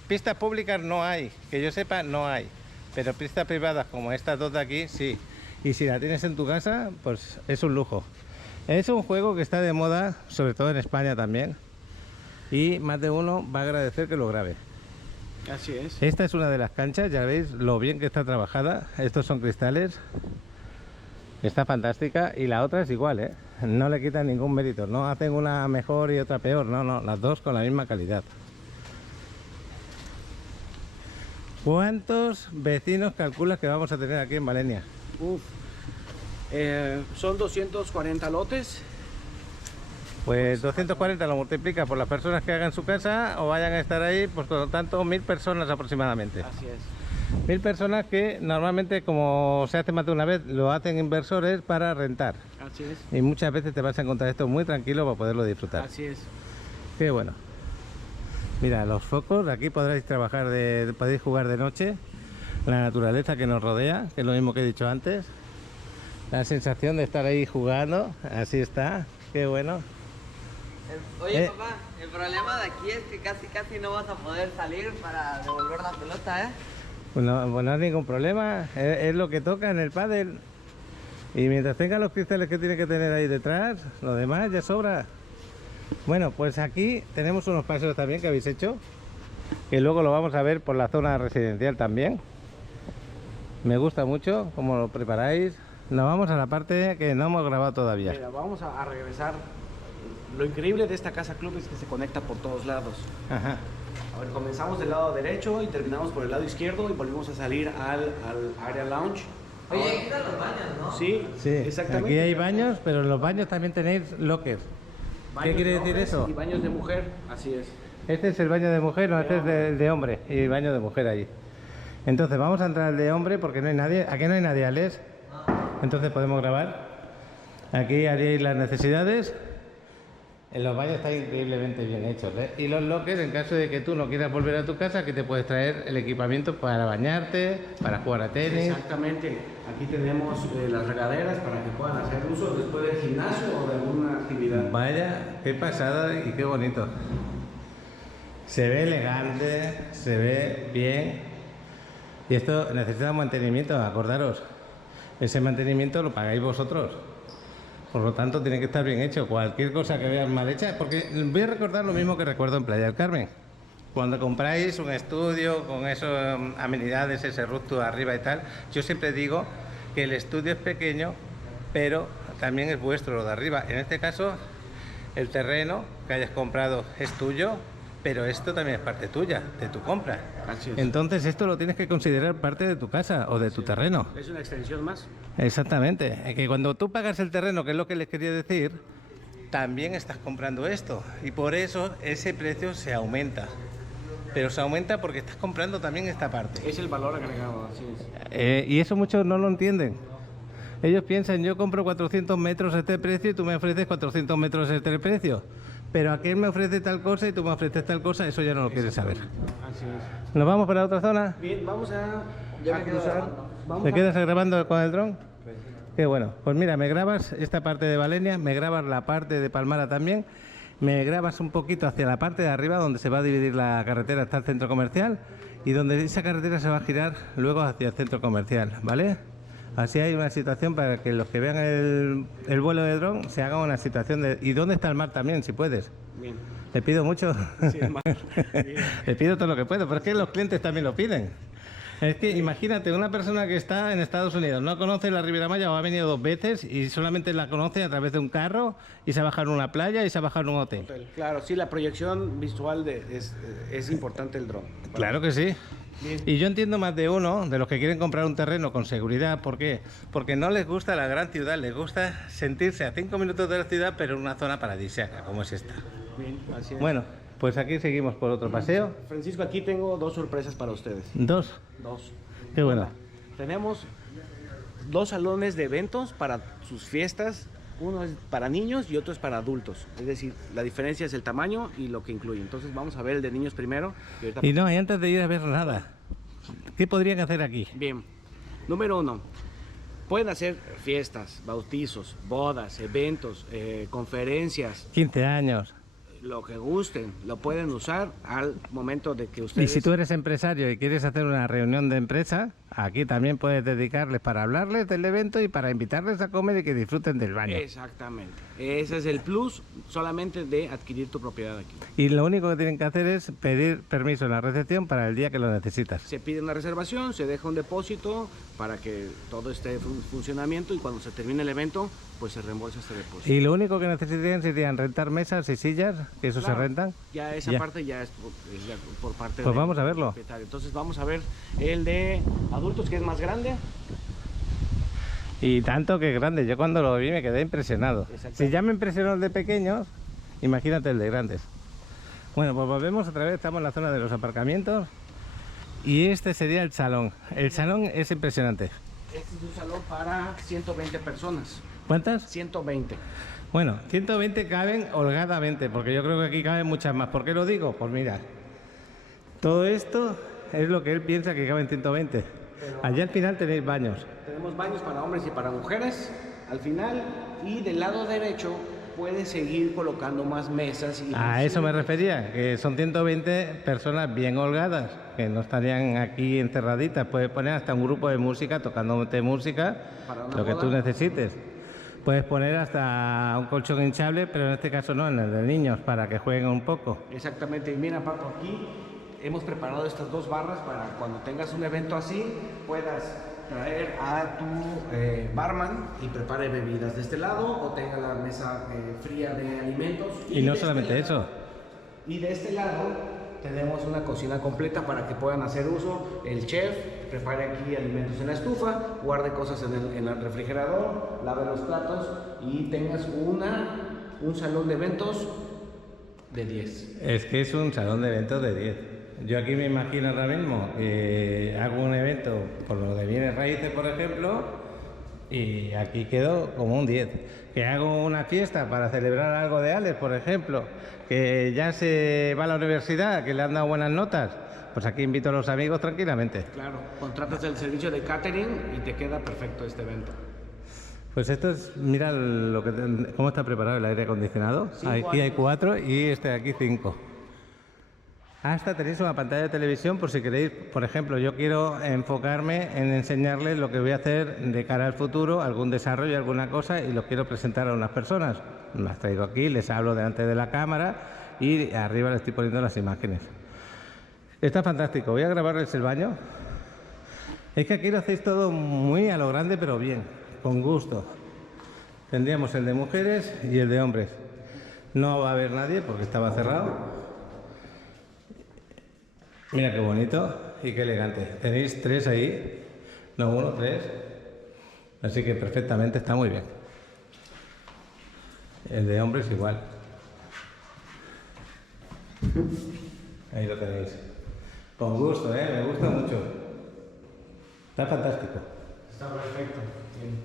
Pistas públicas no hay, que yo sepa no hay, pero pistas privadas como estas dos de aquí, sí. Y si la tienes en tu casa, pues es un lujo. Es un juego que está de moda, sobre todo en España también, y más de uno va a agradecer que lo grabe. Así es. Esta es una de las canchas, ya veis lo bien que está trabajada. Estos son cristales. Está fantástica. Y la otra es igual, ¿eh? No le quitan ningún mérito. No hacen una mejor y otra peor. No, no, las dos con la misma calidad. ¿Cuántos vecinos calculas que vamos a tener aquí en Malenia? Uf. Son 240 lotes. Pues 240 lo multiplica por las personas que hagan su casa o vayan a estar ahí, pues por lo tanto 1000 personas aproximadamente. Así es. 1000 personas que normalmente, como se hace más de una vez, lo hacen inversores para rentar. Así es. Y muchas veces te vas a encontrar esto muy tranquilo para poderlo disfrutar. Así es. Qué bueno. Mira, los focos, aquí podréis trabajar, podéis jugar de noche. La naturaleza que nos rodea, que es lo mismo que he dicho antes. La sensación de estar ahí jugando, así está. Qué bueno. Oye, papá, el problema de aquí es que casi no vas a poder salir para devolver la pelota, ¿eh? Pues no hay ningún problema, es lo que toca en el pádel. Y mientras tenga los cristales que tiene que tener ahí detrás, lo demás ya sobra. Bueno, pues aquí tenemos unos paseos también que habéis hecho, que luego lo vamos a ver por la zona residencial también. Me gusta mucho cómo lo preparáis. Nos vamos a la parte que no hemos grabado todavía. Mira, vamos a regresar. Lo increíble de esta casa club es que se conecta por todos lados. Ajá. A ver, comenzamos del lado derecho y terminamos por el lado izquierdo y volvimos a salir al área lounge. Oye, aquí están los baños, ¿no? Sí, Sí, exactamente. aquí hay baños, pero en los baños también tenéis lockers. Baños quiere de decir hombres eso? Y baños de mujer, así es. Este es el baño de mujer, no, este es de hombre, y baño de mujer allí. Entonces vamos a entrar al de hombre porque no hay nadie. Aquí no hay nadie, Alex. Entonces podemos grabar. Aquí haréis las necesidades. En los baños está increíblemente bien hechos, ¿eh? Y los lockers, en caso de que tú no quieras volver a tu casa, aquí te puedes traer el equipamiento para bañarte, para jugar a tenis. Exactamente. Aquí tenemos las regaderas para que puedan hacer uso después del gimnasio o de alguna actividad. Vaya, qué pasada y qué bonito. Se ve elegante, se ve bien. Y esto necesita mantenimiento, acordaros. Ese mantenimiento lo pagáis vosotros. Por lo tanto, tiene que estar bien hecho. Cualquier cosa que veas mal hecha, porque voy a recordar lo mismo que recuerdo en Playa del Carmen. Cuando compráis un estudio con esas amenidades, ese rooftop arriba y tal, yo siempre digo que el estudio es pequeño, pero también es vuestro lo de arriba. En este caso, el terreno que hayas comprado es tuyo, pero esto también es parte tuya, de tu compra. Así es. Entonces esto lo tienes que considerar parte de tu casa o de tu terreno. Es una extensión más. Exactamente, es que cuando tú pagas el terreno, que es lo que les quería decir, también estás comprando esto y por eso ese precio se aumenta. Pero se aumenta porque estás comprando también esta parte. Es el valor agregado, así es. Y eso muchos no lo entienden. Ellos piensan, yo compro 400 metros a este precio y tú me ofreces 400 metros a este precio. pero aquel me ofrece tal cosa y tú me ofreces tal cosa, eso ya no lo quieres saber. Así es. ¿Nos vamos para otra zona? Bien, vamos a Yo me quedo cruzar. grabando. Vamos ¿Te a- quedas grabando con el dron? Qué bueno. Pues mira, me grabas esta parte de Valenia, me grabas la parte de Palmara también, me grabas un poquito hacia la parte de arriba donde se va a dividir la carretera hasta el centro comercial y donde esa carretera se va a girar luego hacia el centro comercial, ¿vale? Así hay una situación para que los que vean el vuelo de dron se hagan una situación de... ¿Y dónde está el mar también, si puedes? Bien. Te pido mucho. Sí, el mar. Bien. Te pido todo lo que puedo, pero es que los clientes también lo piden. Es que imagínate, una persona que está en Estados Unidos, no conoce la Riviera Maya o ha venido 2 veces y solamente la conoce a través de un carro y se ha bajado en una playa y se ha bajado en un hotel. Claro, sí, la proyección visual es importante el dron. Claro que sí. Bien. Y yo entiendo más de uno de los que quieren comprar un terreno con seguridad. ¿Por qué? Porque no les gusta la gran ciudad, les gusta sentirse a 5 minutos de la ciudad, pero en una zona paradisíaca, como es esta. Bien, así es. Bueno, pues aquí seguimos por otro paseo. Francisco, aquí tengo 2 sorpresas para ustedes. 2. 2. Qué bueno. Tenemos 2 salones de eventos para sus fiestas. Uno es para niños y otro es para adultos. Es decir, la diferencia es el tamaño y lo que incluye. Entonces vamos a ver el de niños primero. Y ahorita- Y no, y antes de ir a ver nada, ¿qué podrían hacer aquí? Bien. Número 1. Pueden hacer fiestas, bautizos, bodas, eventos, conferencias, 15 años. lo que gusten. Lo pueden usar al momento de que Y ustedes... si tú eres empresario y quieres hacer una reunión de empresa, aquí también puedes dedicarles para hablarles del evento y para invitarles a comer y que disfruten del baño. Exactamente. Ese es el plus solamente de adquirir tu propiedad aquí. Y lo único que tienen que hacer es pedir permiso en la recepción para el día que lo necesitas. Se pide una reservación, se deja un depósito para que todo esté en funcionamiento y cuando se termine el evento, pues se reembolsa este depósito. Y lo único que necesitarían serían rentar mesas y sillas, que eso Claro, se rentan. Ya esa Ya. parte ya es por parte Pues del vamos a verlo. propietario. Entonces vamos a ver el de adultos, que es más grande. Y tanto que grande, yo cuando lo vi me quedé impresionado. Exacto. Si ya me impresionó el de pequeños, imagínate el de grandes. Bueno, pues volvemos otra vez, estamos en la zona de los aparcamientos y este sería el salón. El salón es impresionante. Este es un salón para 120 personas. ¿Cuántas? 120. Bueno, 120 caben holgadamente, porque yo creo que aquí caben muchas más. ¿Por qué lo digo? Pues mirad, todo esto es lo que él piensa que caben 120. Allá al final tenéis baños. Tenemos baños para hombres y para mujeres al final, y del lado derecho puedes seguir colocando más mesas. Y A eso me refería, que son 120 personas bien holgadas, que no estarían aquí encerraditas. Puedes poner hasta un grupo de música, tocándote música, Para una lo que boda. tú necesites. Puedes poner hasta un colchón hinchable, pero en este caso no, en el de niños, para que jueguen un poco. Exactamente, y mira Paco, aquí hemos preparado estas 2 barras para cuando tengas un evento así, puedas traer a tu barman y prepare bebidas de este lado o tenga la mesa fría de alimentos. Y no de solamente este lado- eso, Y de este lado tenemos una cocina completa para que puedan hacer uso. El chef prepare aquí alimentos en la estufa, guarde cosas en el refrigerador, lave los platos y tengas un salón de eventos de 10. es que es un salón de eventos de 10. Yo aquí me imagino ahora mismo, hago un evento por lo de bienes raíces, por ejemplo, y aquí quedo como un 10. Que hago una fiesta para celebrar algo de Alex, por ejemplo, que ya se va a la universidad, que le han dado buenas notas, pues aquí invito a los amigos tranquilamente. Claro, contratas el servicio de catering y te queda perfecto este evento. Pues esto es, mira cómo está preparado el aire acondicionado. 5 Aquí hay años. 4 y este de aquí 5. Hasta tenéis una pantalla de televisión por si queréis, por ejemplo, yo quiero enfocarme en enseñarles lo que voy a hacer de cara al futuro, algún desarrollo, alguna cosa, y lo quiero presentar a unas personas. Las traigo aquí, les hablo delante de la cámara y arriba les estoy poniendo las imágenes. Está fantástico, voy a grabarles el baño. Es que aquí lo hacéis todo muy a lo grande, pero bien, con gusto. Tendríamos el de mujeres y el de hombres. No va a haber nadie porque estaba cerrado. Mira qué bonito y qué elegante. Tenéis 3 ahí, no 1, 3. Así que perfectamente está muy bien. El de hombres igual. Ahí lo tenéis. Con gusto, me gusta mucho. Está fantástico. Está perfecto. Bien.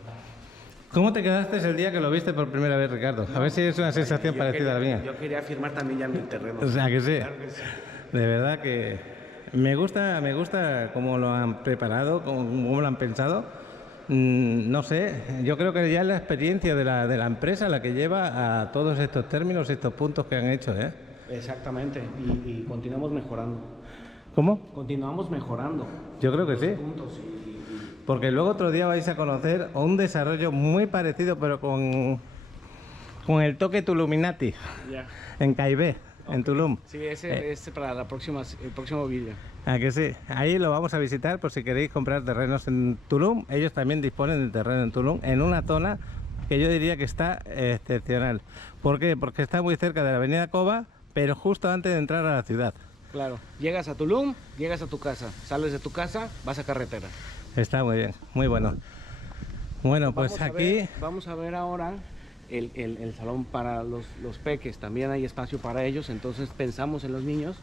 ¿Cómo te quedaste el día que lo viste por primera vez, Ricardo? A ver si es una sensación parecida a la mía. Yo quería firmar también ya mi terreno. O sea que sí. Claro que sí. De verdad que me gusta cómo lo han preparado, cómo lo han pensado. No sé, yo creo que ya es la experiencia de la empresa la que lleva a todos estos términos, estos puntos que han hecho, ¿eh? Exactamente, y continuamos mejorando. ¿Cómo? Continuamos mejorando. Yo creo que sí. Puntos Porque luego otro día vais a conocer un desarrollo muy parecido, pero con el toque Tuluminati, Ya. en Caibé, en Tulum. Sí, ese es para el próximo vídeo. ¿A que sí? Ahí lo vamos a visitar por si queréis comprar terrenos en Tulum. Ellos también disponen de terreno en Tulum, en una zona que yo diría que está excepcional. ¿Por qué? Porque está muy cerca de la avenida Cova, pero justo antes de entrar a la ciudad. Claro, llegas a Tulum, llegas a tu casa, sales de tu casa, vas a carretera. Está muy bien, muy bueno. Bueno, pues aquí... Vamos a ver ahora el salón para los peques. También hay espacio para ellos, entonces pensamos en los niños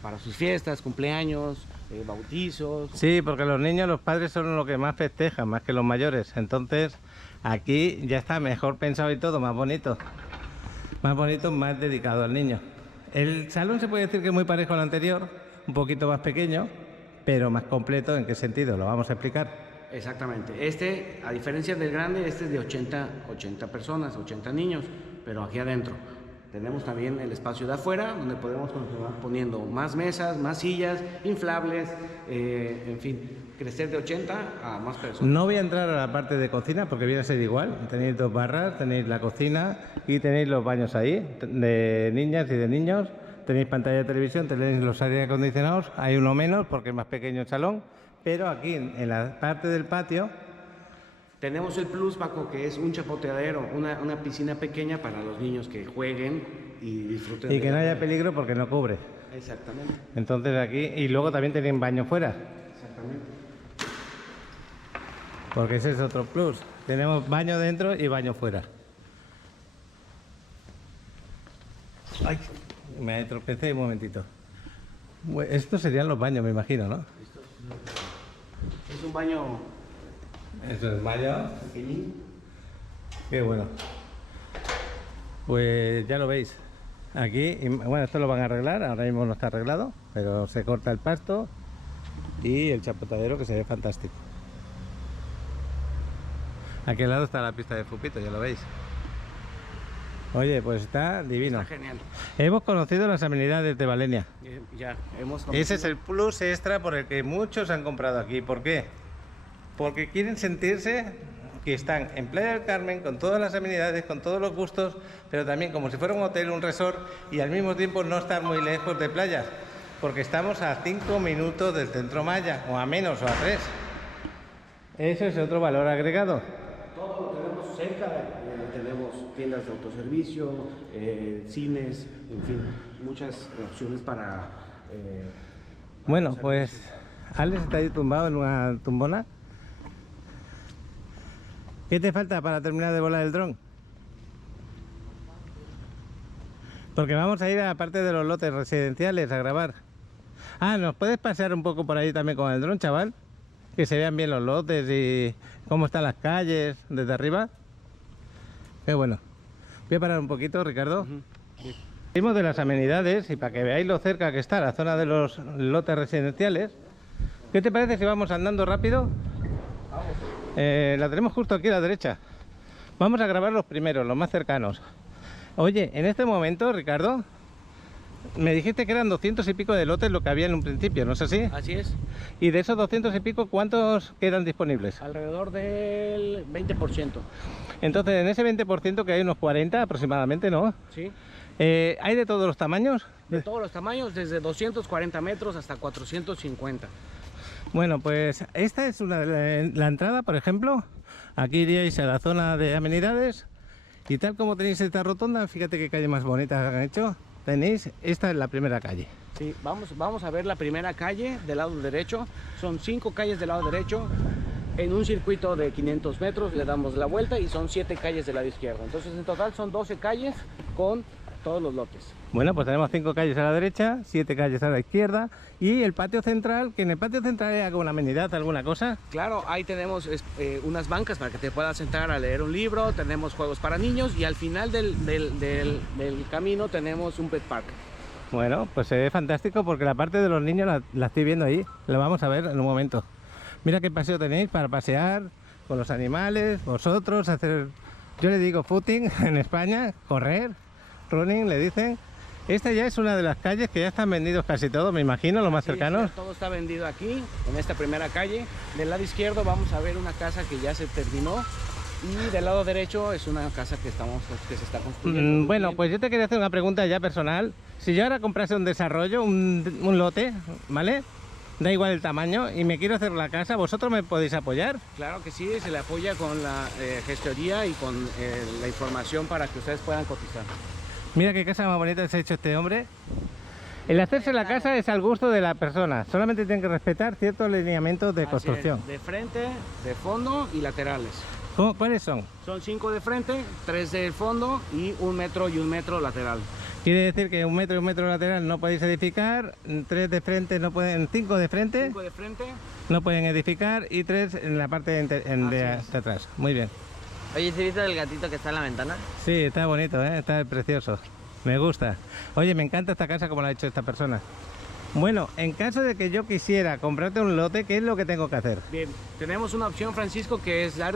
para sus fiestas, cumpleaños, bautizos. Sí, porque los niños, los padres son los que más festejan, más que los mayores. Entonces, aquí ya está mejor pensado y todo, más bonito. Más bonito, más dedicado al niño. El salón se puede decir que es muy parejo al anterior, un poquito más pequeño, pero más completo. ¿En qué sentido? Lo vamos a explicar. Exactamente. Este, a diferencia del grande, este es de 80 personas, 80 niños, pero aquí adentro. Tenemos también el espacio de afuera, donde podemos continuar poniendo más mesas, más sillas, inflables, en fin, crecer de 80 a más personas. No voy a entrar a la parte de cocina porque viene a ser igual. Tenéis 2 barras, tenéis la cocina y tenéis los baños ahí, de niñas y de niños. Tenéis pantalla de televisión, tenéis los aires acondicionados, hay uno menos porque es más pequeño el salón, pero aquí en la parte del patio tenemos el plus, Paco, que es un chapoteadero, una piscina pequeña para los niños que jueguen y disfruten. Y que no haya peligro porque no cubre. Exactamente. Entonces aquí, y luego también tenéis baño fuera. Exactamente. Porque ese es otro plus. Tenemos baño dentro y baño fuera. Ay, me tropecé un momentito. Estos serían los baños, me imagino, ¿no? Es un baño Eso es baño. pequeñín. Qué bueno. Pues ya lo veis. Aquí, bueno, esto lo van a arreglar, ahora mismo no está arreglado, pero se corta el pasto y el chapotadero que se ve fantástico. Aquí al lado está la pista de Fupito, ya lo veis. Oye, pues está divino. Está genial. Hemos conocido las amenidades de Valenia. Ya, hemos Ese es el plus extra por el que muchos han comprado aquí. ¿Por qué? Porque quieren sentirse que están en Playa del Carmen con todas las amenidades, con todos los gustos, pero también como si fuera un hotel, un resort, y al mismo tiempo no estar muy lejos de playas, porque estamos a 5 minutos del centro Maya, o a menos, o a 3. Eso es otro valor agregado. Todo lo tenemos cerca, tenemos tiendas de autoservicio, cines, en fin, muchas opciones para... Bueno, pues Alex está ahí tumbado en una tumbona. ¿Qué te falta para terminar de volar el dron? Porque vamos a ir a la parte de los lotes residenciales a grabar. Ah, ¿nos puedes pasear un poco por ahí también con el dron, chaval? Que se vean bien los lotes y cómo están las calles desde arriba. Qué bueno. Voy a parar un poquito, Ricardo. Salimos de las amenidades y para que veáis lo cerca que está la zona de los lotes residenciales. ¿Qué te parece si vamos andando rápido? La tenemos justo aquí a la derecha. Vamos a grabar los primeros, los más cercanos. Oye, en este momento, Ricardo, me dijiste que eran 200 y pico de lotes lo que había en un principio, ¿no es así? Así es, Y de esos 200 y pico, ¿cuántos quedan disponibles? alrededor del 20%. Entonces, en ese 20% que hay unos 40 aproximadamente, ¿no? ¿Sí? ¿Hay de todos los tamaños? De todos los tamaños, desde 240 metros hasta 450. Bueno, pues esta es la entrada, por ejemplo. Aquí iríais a la zona de amenidades. Y tal como tenéis esta rotonda, fíjate qué calle más bonita han hecho. Tenéis, esta es la primera calle. Sí, vamos a ver la primera calle del lado derecho. Son 5 calles del lado derecho. En un circuito de 500 metros le damos la vuelta y son 7 calles del lado izquierdo. Entonces en total son 12 calles con todos los lotes. Bueno, pues tenemos 5 calles a la derecha, 7 calles a la izquierda y el patio central, que en el patio central hay alguna amenidad, alguna cosa. Claro, ahí tenemos unas bancas para que te puedas sentar a leer un libro, tenemos juegos para niños y al final del camino tenemos un pet park. Bueno, pues se ve fantástico porque la parte de los niños la estoy viendo ahí, la vamos a ver en un momento. Mira qué paseo tenéis para pasear con los animales, vosotros, hacer, yo le digo footing en España, correr, running le dicen. Esta ya es una de las calles que ya están vendidos casi todos, me imagino, los más cercanos. Sí, todo está vendido aquí, en esta primera calle. Del lado izquierdo vamos a ver una casa que ya se terminó. Y del lado derecho es una casa que se está construyendo. Bueno, pues yo te quería hacer una pregunta ya personal. Si yo ahora comprase un desarrollo, un lote, ¿vale? Da igual el tamaño, y me quiero hacer la casa, ¿vosotros me podéis apoyar? Claro que sí, se le apoya con la gestoría y con la información para que ustedes puedan cotizar. Mira qué casa más bonita se ha hecho este hombre. El hacerse la casa es al gusto de la persona, solamente tienen que respetar ciertos lineamientos de construcción. De frente, de fondo y laterales. ¿Cuáles son? Son 5 de frente, 3 de fondo y 1 metro y 1 metro lateral. Quiere decir que 1 metro y 1 metro lateral no podéis edificar, 3 de frente no pueden, 5 de frente, 5 de frente no pueden edificar y 3 en la parte de atrás. Muy bien. Oye, ¿sí viste el gatito que está en la ventana? Sí, está bonito, está precioso. Me gusta. Oye, me encanta esta casa como la ha hecho esta persona. Bueno, en caso de que yo quisiera comprarte un lote, ¿qué es lo que tengo que hacer? Bien, tenemos una opción, Francisco, que es dar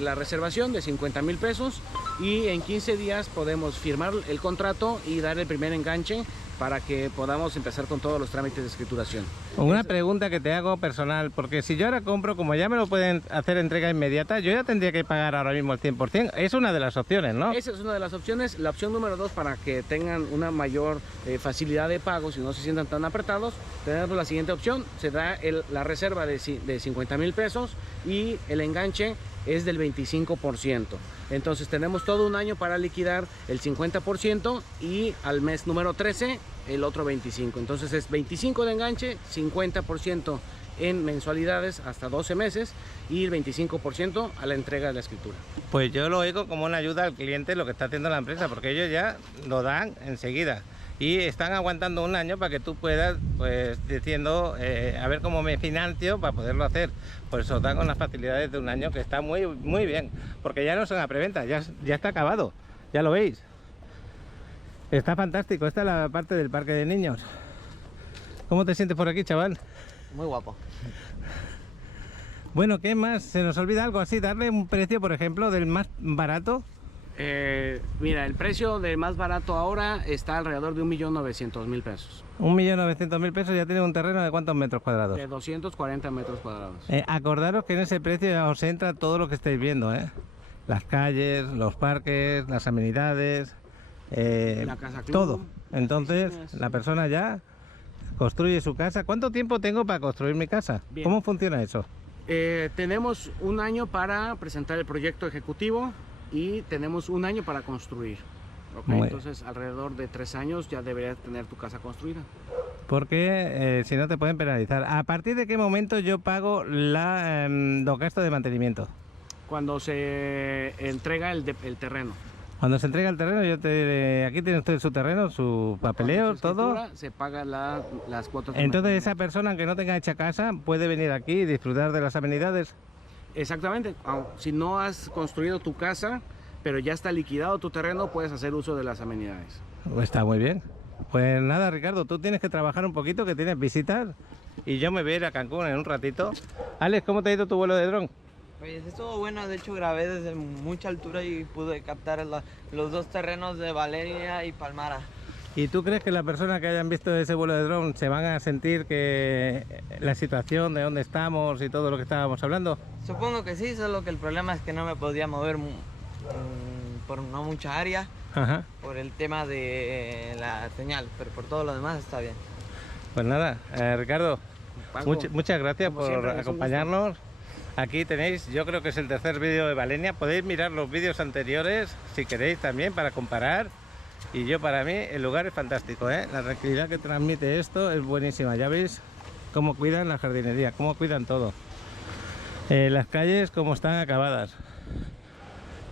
la reservación de 50,000 pesos y en 15 días podemos firmar el contrato y dar el primer enganche para que podamos empezar con todos los trámites de escrituración. Una pregunta que te hago personal, porque si yo ahora compro, como ya me lo pueden hacer entrega inmediata, yo ya tendría que pagar ahora mismo el 100%. Es una de las opciones, ¿no? Esa es una de las opciones. La opción número 2, para que tengan una mayor facilidad de pago, si no se sientan tan apretados, tenemos la siguiente opción. Se da la reserva de 50,000 pesos y el enganche es del 25%. Entonces tenemos todo un año para liquidar el 50% y al mes número 13 el otro 25%. Entonces es 25 de enganche, 50% en mensualidades hasta 12 meses y el 25% a la entrega de la escritura. Pues yo lo oigo como una ayuda al cliente lo que está haciendo la empresa, porque ellos ya lo dan enseguida y están aguantando un año para que tú puedas, pues, diciendo a ver cómo me financio para poderlo hacer. Por eso dan con las facilidades de un año, que está muy, muy bien, porque ya no son a preventa, ya está acabado, ya lo veis. Está fantástico. Esta es la parte del parque de niños. ¿Cómo te sientes por aquí, chaval? Muy guapo. Bueno, ¿qué más? ¿Se nos olvida algo así? ¿Darle un precio, por ejemplo, del más barato? Mira, el precio del más barato ahora está alrededor de 1.900.000 pesos. 1.900.000 pesos, ya tiene un terreno de ¿cuántos metros cuadrados? De 240 metros cuadrados. Acordaros que en ese precio ya os entra todo lo que estáis viendo, ¿eh? Las calles, los parques, las amenidades, la casa club, todo. Entonces, piscinas. la persona ya construye su casa. ¿Cuánto tiempo tengo para construir mi casa? Bien. ¿Cómo funciona eso? Tenemos un año para presentar el proyecto ejecutivo y tenemos un año para construir. ¿Okay? Entonces, alrededor de 3 años ya deberías tener tu casa construida. Porque si no te pueden penalizar. ¿A partir de qué momento yo pago los gastos de mantenimiento? Cuando se entrega el terreno. Cuando se entrega el terreno, aquí tiene usted su terreno, su papeleo, todo. Se paga las cuotas. Entonces esa persona que no tenga hecha casa puede venir aquí y disfrutar de las amenidades. Exactamente. Si no has construido tu casa, pero ya está liquidado tu terreno, puedes hacer uso de las amenidades. Pues está muy bien. Pues nada, Ricardo, tú tienes que trabajar un poquito, que tienes visitas, y yo me voy a ir a Cancún en un ratito. Alex, ¿cómo te ha ido tu vuelo de dron? Pues estuvo bueno, de hecho grabé desde mucha altura y pude captar los 2 terrenos de Valeria y Palmara. ¿Y tú crees que las personas que hayan visto ese vuelo de dron se van a sentir que la situación de dónde estamos y todo lo que estábamos hablando? Supongo que sí, solo que el problema es que no me podía mover por no mucha área. Ajá. Por el tema de la señal, pero por todo lo demás está bien. Pues nada, Ricardo, muchas gracias por siempre, acompañarnos. Aquí tenéis, yo creo que es el tercer vídeo de Valenia. Podéis mirar los vídeos anteriores si queréis también para comparar. Y yo, para mí, el lugar es fantástico, ¿eh? La tranquilidad que transmite esto es buenísima. Ya veis cómo cuidan la jardinería, cómo cuidan todo. Las calles cómo están acabadas.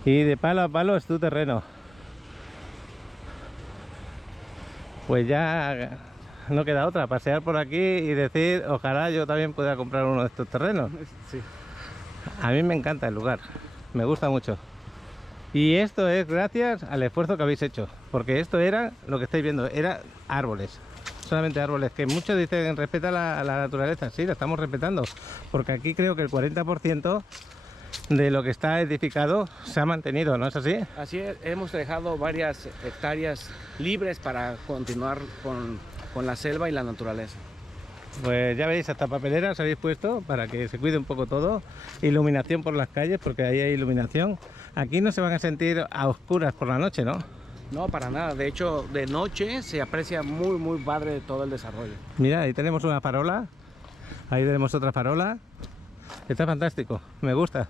Y de palo a palo es tu terreno. pues ya no queda otra, pasear por aquí y decir, ojalá yo también pueda comprar uno de estos terrenos. Sí. A mí me encanta el lugar, me gusta mucho. Y esto es gracias al esfuerzo que habéis hecho, porque esto era, lo que estáis viendo, era árboles, solamente árboles, que muchos dicen respeta la naturaleza. Sí, la estamos respetando, porque aquí creo que el 40% de lo que está edificado se ha mantenido, ¿no es así? Así es, hemos dejado varias hectáreas libres para continuar con la selva y la naturaleza. Pues ya veis, hasta papeleras habéis puesto para que se cuide un poco todo. Iluminación por las calles, porque ahí hay iluminación. Aquí no se van a sentir a oscuras por la noche, ¿no? No, para nada. De hecho, de noche se aprecia muy padre todo el desarrollo. Mira, ahí tenemos una farola. Ahí tenemos otra farola. Está fantástico, me gusta.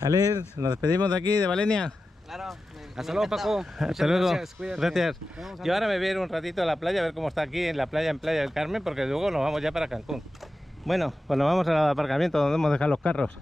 Vale, nos despedimos de aquí, de Valenia. Claro. Hasta luego, Paco. Hasta Muchas luego. gracias. Cuídate. Gracias. Nos vemos, Yo Ale. ahora me voy a ir un ratito a la playa a ver cómo está aquí en Playa del Carmen, porque luego nos vamos ya para Cancún. Bueno, pues nos vamos al aparcamiento donde hemos dejado los carros.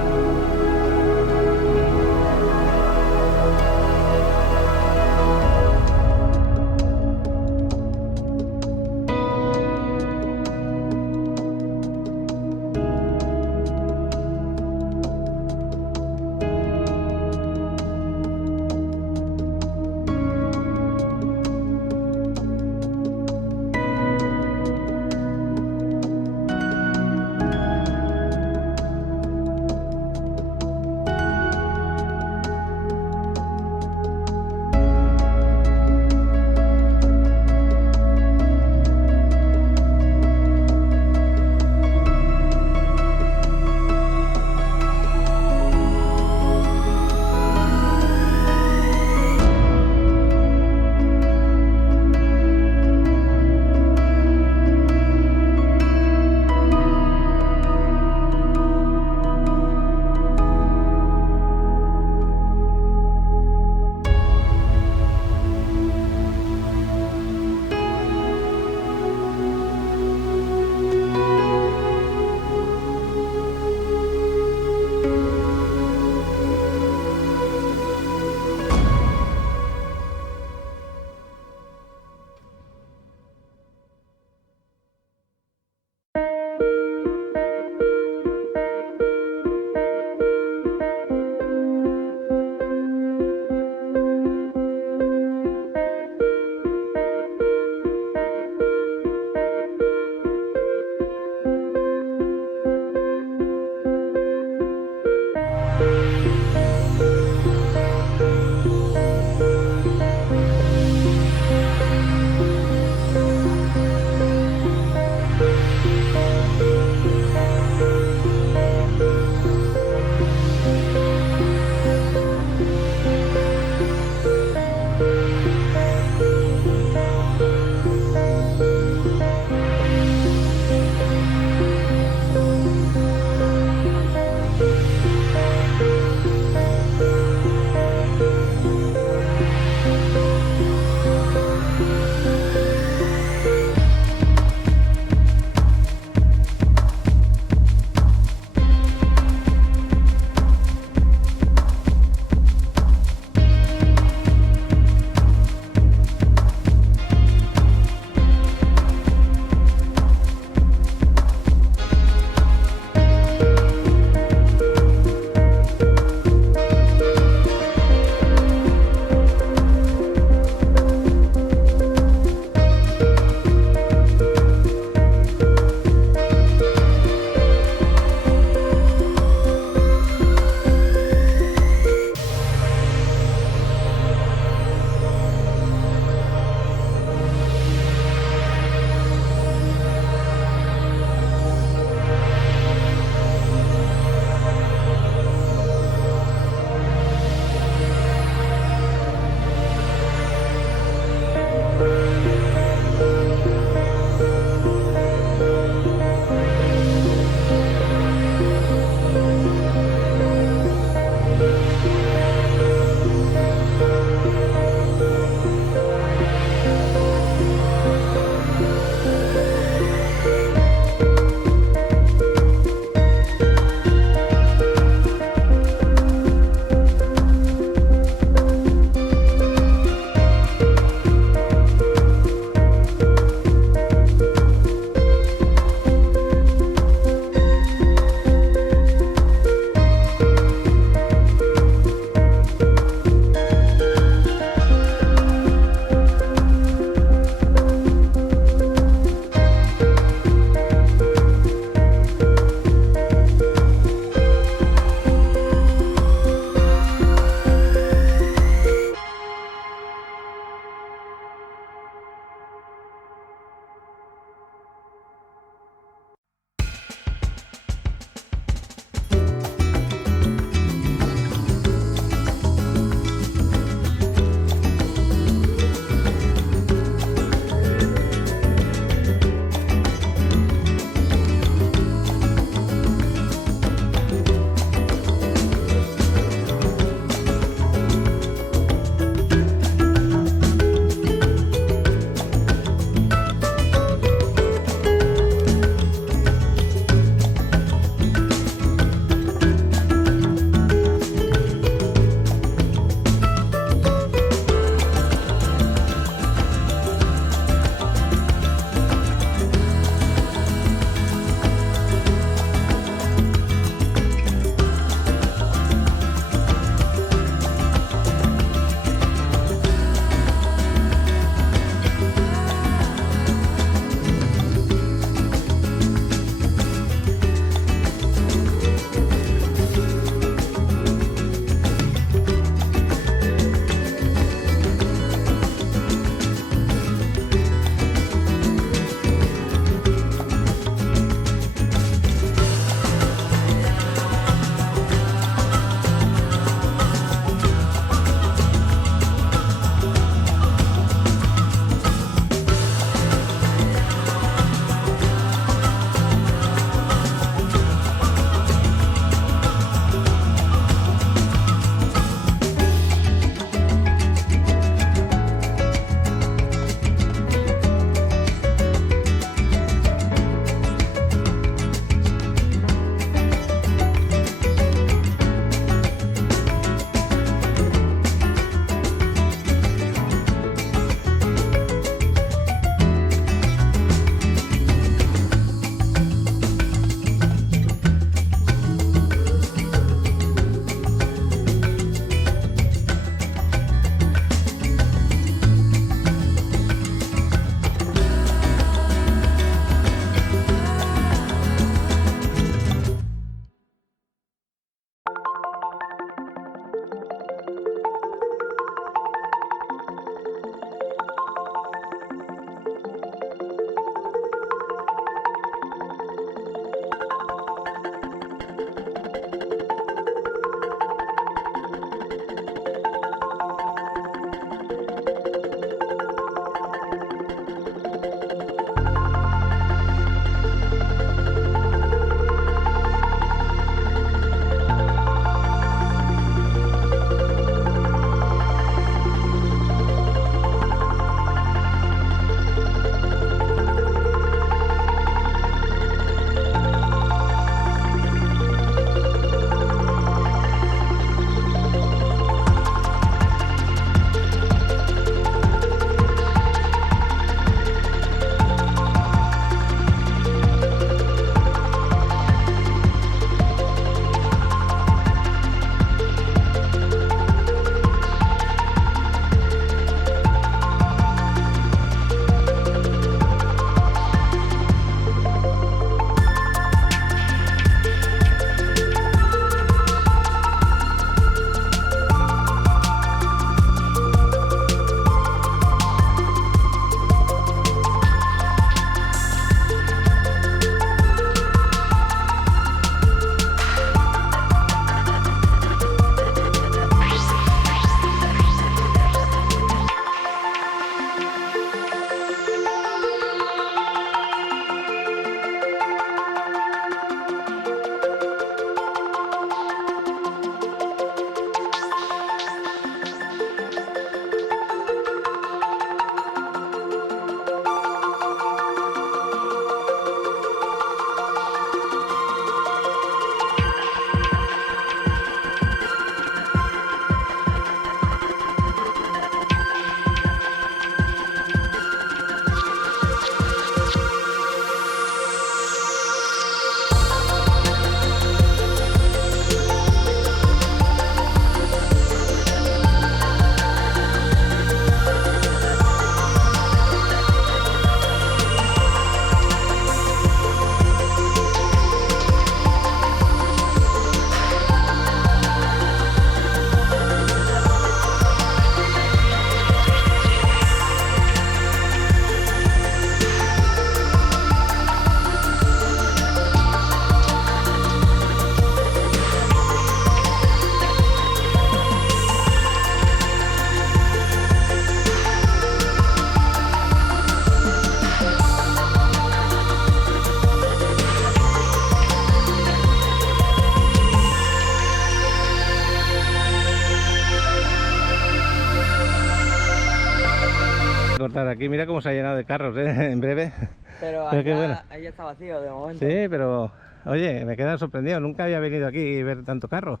aquí. Mira cómo se ha llenado de carros, en breve. Pero Pero qué acá, bueno. ahí está vacío de momento. Sí, pero oye, me queda sorprendido. Nunca había venido aquí y ver tanto carro.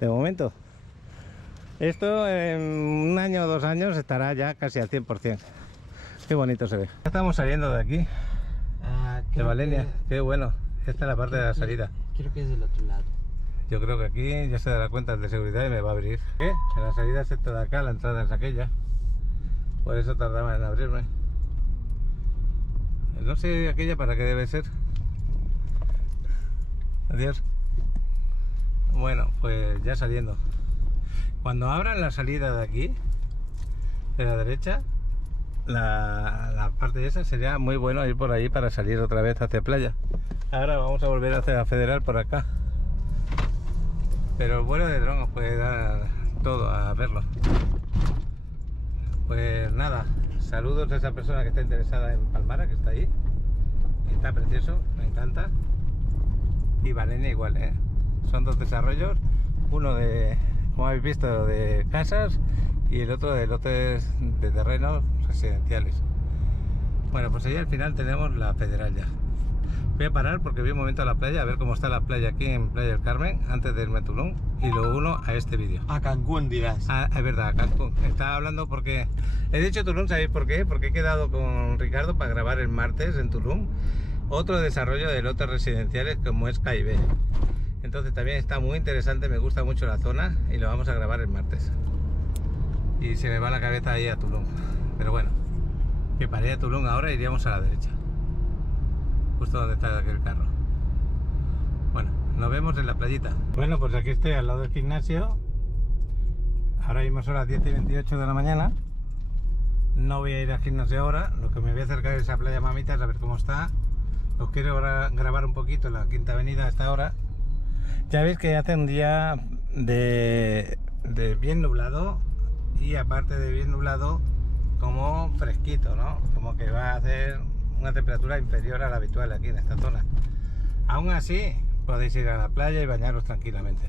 De momento. Esto en 1 año o 2 años estará ya casi al 100%. Qué bonito se ve. Ya estamos saliendo de aquí, de Valenia. Qué bueno. Esta es la parte de la salida. Creo que es del otro lado. Yo creo que aquí ya se dará cuenta el de seguridad y me va a abrir. ¿Qué? En la salida es esta de acá, la entrada es aquella. Por eso tardaba en abrirme. No sé aquella para qué debe ser. Adiós. Bueno, pues ya saliendo. Cuando abran la salida de aquí, de la derecha, la parte esa, sería muy bueno ir por ahí para salir otra vez hacia playa. Ahora vamos a volver hacia la Federal por acá. Pero el vuelo de dron os puede dar todo a verlo. Pues nada, saludos a esa persona que está interesada en Palmara, que está ahí. Está precioso, me encanta. Y Valenia igual, ¿eh? Son 2 desarrollos, uno de, como habéis visto, de casas y el otro de lotes de terrenos residenciales. Bueno, pues ahí al final tenemos la Federal ya. Voy a parar porque voy un momento a la playa, a ver cómo está la playa aquí en Playa del Carmen, antes de irme a Tulum, y lo uno a este vídeo. A Cancún dirás. Ah, es verdad, a Cancún. Estaba hablando porque... He dicho Tulum, ¿sabéis por qué? Porque he quedado con Ricardo para grabar el martes en Tulum otro desarrollo de lotes residenciales como es Caibé. Entonces también está muy interesante, me gusta mucho la zona y lo vamos a grabar el martes. Y se me va la cabeza ahí a Tulum. Pero bueno, que para ir a Tulum ahora iríamos a la derecha. Justo donde está aquel carro. Bueno, nos vemos en la playita. Bueno, pues aquí estoy al lado del gimnasio. Ahora mismo son las 10:28 de la mañana. No voy a ir al gimnasio ahora. Lo que me voy a acercar es a Playa Mamitas a ver cómo está. Os quiero grabar un poquito la Quinta Avenida a esta hora. Ya veis que hace un día de bien nublado. Y aparte de bien nublado, como fresquito, ¿no? Como que va a hacer una temperatura inferior a la habitual aquí en esta zona. Aún así, podéis ir a la playa y bañaros tranquilamente.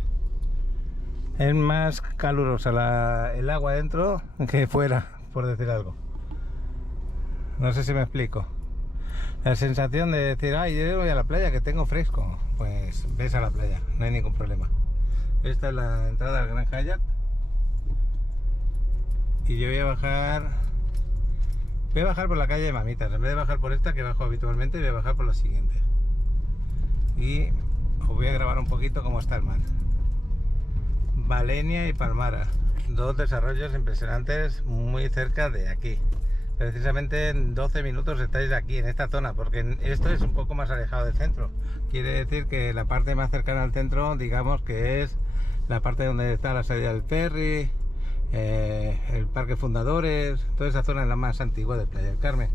Es más calurosa el agua dentro que fuera, por decir algo. No sé si me explico. La sensación de decir, ay, yo voy a la playa que tengo fresco. Pues ves a la playa, no hay ningún problema. Esta es la entrada al Gran Hyatt. Y yo voy a bajar por la calle de Mamitas. En vez de bajar por esta que bajo habitualmente, voy a bajar por la siguiente. Y os voy a grabar un poquito cómo está el mar. Valenia y Palmara, 2 desarrollos impresionantes muy cerca de aquí. Precisamente en 12 minutos estáis aquí en esta zona, porque esto es un poco más alejado del centro. Quiere decir que la parte más cercana al centro, digamos que es la parte donde está la salida del ferry, el Parque Fundadores, toda esa zona es la más antigua de Playa del Carmen.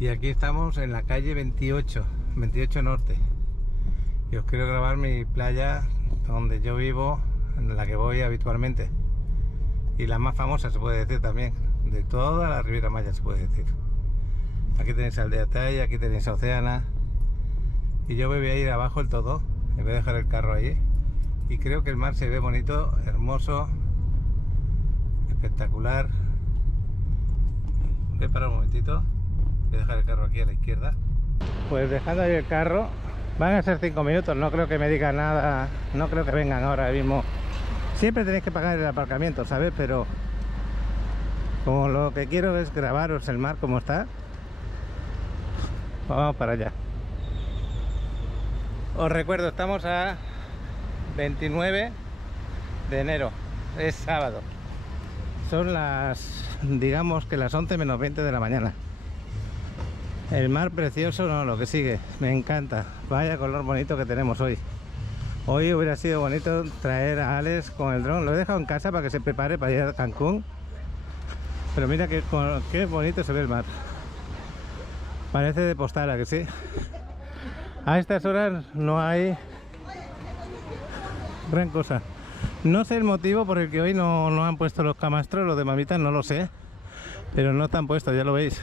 Y aquí estamos en la calle 28 Norte. Y os quiero grabar mi playa donde yo vivo, en la que voy habitualmente. Y la más famosa, se puede decir también, de toda la Riviera Maya, se puede decir. Aquí tenéis Aldea Tay, aquí tenéis Oceana. Y yo me voy a ir abajo del todo, me voy a dejar el carro ahí. Y creo que el mar se ve bonito, hermoso, espectacular. Voy a parar un momentito, voy a dejar el carro aquí a la izquierda. Pues dejando ahí el carro, van a ser 5 minutos, no creo que me digan nada, no creo que vengan ahora mismo. Siempre tenéis que pagar el aparcamiento, ¿sabes? Pero como lo que quiero es grabaros el mar como está, vamos para allá. Os recuerdo, estamos a 29 de enero, es sábado. Son digamos que las 11 menos 20 de la mañana. El mar precioso, no, lo que sigue, me encanta. Vaya color bonito que tenemos hoy. Hoy hubiera sido bonito traer a Alex con el dron. Lo he dejado en casa para que se prepare para ir a Cancún. Pero mira qué bonito se ve el mar. Parece de postal, ¿a que sí? A estas horas no hay gran cosa. No sé el motivo por el que hoy no han puesto los camastros, los de Mamitas, no lo sé. Pero no están puestos, ya lo veis.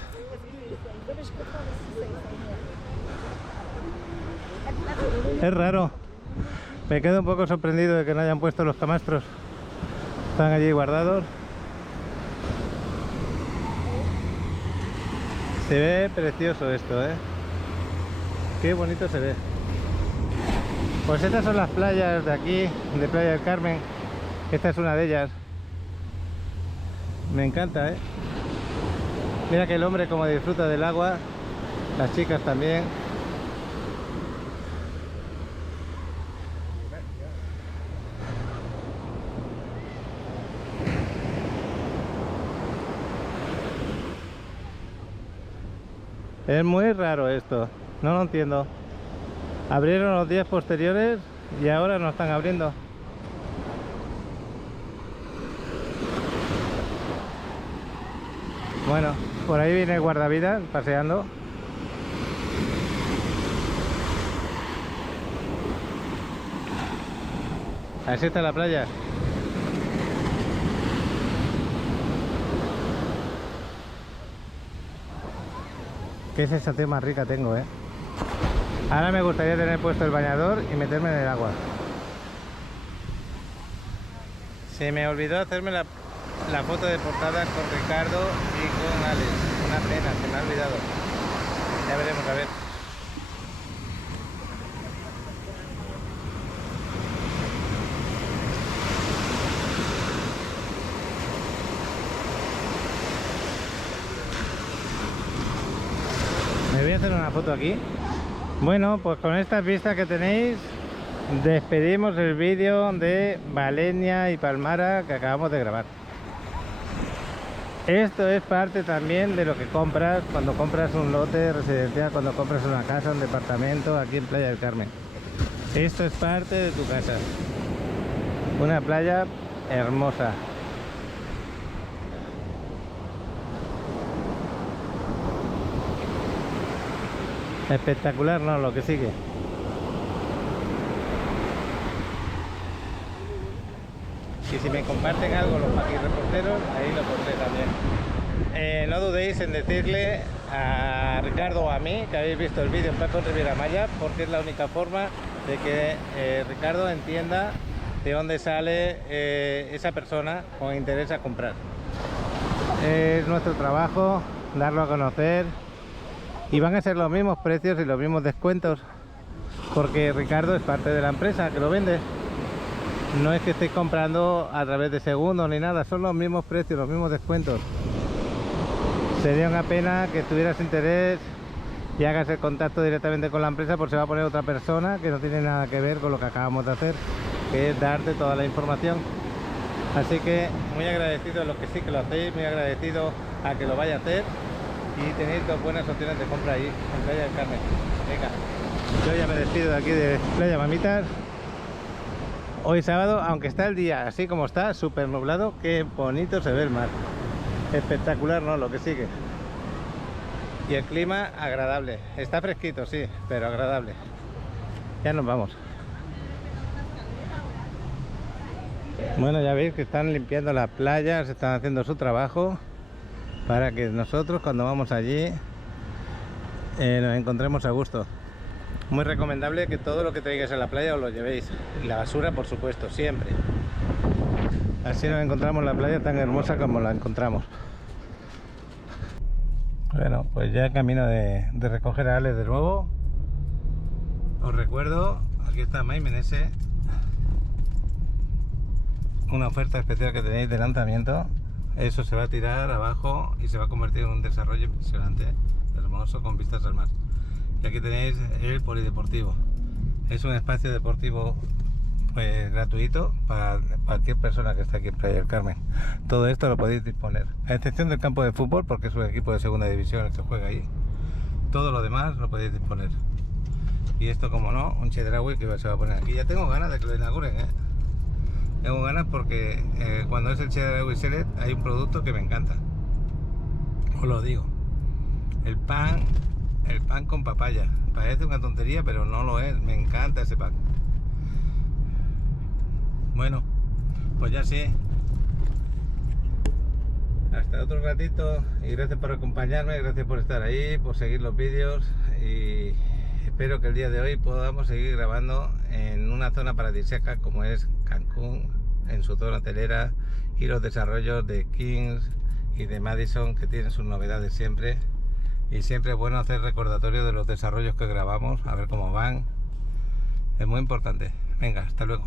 Es raro. Me quedo un poco sorprendido de que no hayan puesto los camastros. Están allí guardados. Se ve precioso esto, ¿eh? Qué bonito se ve. Pues estas son las playas de aquí, de Playa del Carmen. Esta es una de ellas. Me encanta, ¿eh? Mira que el hombre como disfruta del agua, las chicas también. Es muy raro esto, no lo entiendo. Abrieron los días posteriores y ahora no están abriendo. Bueno, por ahí viene el guardavidas paseando. Así está la playa. Qué sensación más rica tengo, ¿eh? Ahora me gustaría tener puesto el bañador y meterme en el agua. Se me olvidó hacerme la foto de portada con Ricardo y con Alex. Una pena, se me ha olvidado. Ya veremos, a ver. Me voy a hacer una foto aquí. Bueno, pues con estas vistas que tenéis, despedimos el vídeo de Valenia y Palmara que acabamos de grabar. Esto es parte también de lo que compras cuando compras un lote residencial, cuando compras una casa, un departamento aquí en Playa del Carmen. Esto es parte de tu casa. Una playa hermosa. Espectacular, ¿no? Lo que sigue. Y si me comparten algo los paquirreporteros, ahí lo pondré también. No dudéis en decirle a Ricardo o a mí que habéis visto el vídeo en Paco Riviera Maya, porque es la única forma de que Ricardo entienda de dónde sale esa persona con interés a comprar. Es nuestro trabajo darlo a conocer. Y van a ser los mismos precios y los mismos descuentos, porque Ricardo es parte de la empresa que lo vende. No es que estéis comprando a través de segundos ni nada, son los mismos precios, los mismos descuentos. Sería una pena que tuvieras interés y hagas el contacto directamente con la empresa, porque se va a poner otra persona que no tiene nada que ver con lo que acabamos de hacer, que es darte toda la información. Así que muy agradecido a los que sí que lo hacéis, muy agradecido a que lo vaya a hacer. Y tenéis dos buenas opciones de compra ahí en Playa del Carmen. Venga, yo ya me despido de aquí de Playa Mamitas. Hoy sábado, aunque está el día así como está, súper nublado, qué bonito se ve el mar. Espectacular, ¿no? Lo que sigue. Y el clima agradable. Está fresquito, sí, pero agradable. Ya nos vamos. Bueno, ya veis que están limpiando las playas, están haciendo su trabajo, para que nosotros cuando vamos allí nos encontremos a gusto. Muy recomendable que todo lo que traigáis a la playa os lo llevéis. Y la basura, por supuesto, siempre. Así nos encontramos la playa tan hermosa como la encontramos. Bueno, pues ya camino de recoger a Alex de nuevo. Os recuerdo, aquí está Maimenese, una oferta especial que tenéis de lanzamiento. Eso se va a tirar abajo y se va a convertir en un desarrollo impresionante, hermoso, con vistas al mar. Y aquí tenéis el polideportivo. Es un espacio deportivo pues gratuito para cualquier persona que esté aquí en Playa del Carmen. Todo esto lo podéis disponer, a excepción del campo de fútbol, porque es un equipo de segunda división el que juega ahí. Todo lo demás lo podéis disponer. Y esto, como no, un Chedraui que se va a poner aquí. Ya tengo ganas de que lo inauguren, ¿eh? Tengo ganas porque cuando es el Chedraui Select hay un producto que me encanta. Os lo digo. El pan con papaya. Parece una tontería, pero no lo es. Me encanta ese pan. Bueno, pues ya sí. Hasta otro ratito y gracias por acompañarme, gracias por estar ahí, por seguir los vídeos y espero que el día de hoy podamos seguir grabando en una zona paradisíaca como es Cancún, en su zona hotelera, y los desarrollos de Kings y de Madison, que tienen sus novedades siempre, Y siempre es bueno hacer recordatorio de los desarrollos que grabamos, a ver cómo van. Es muy importante. Venga, hasta luego.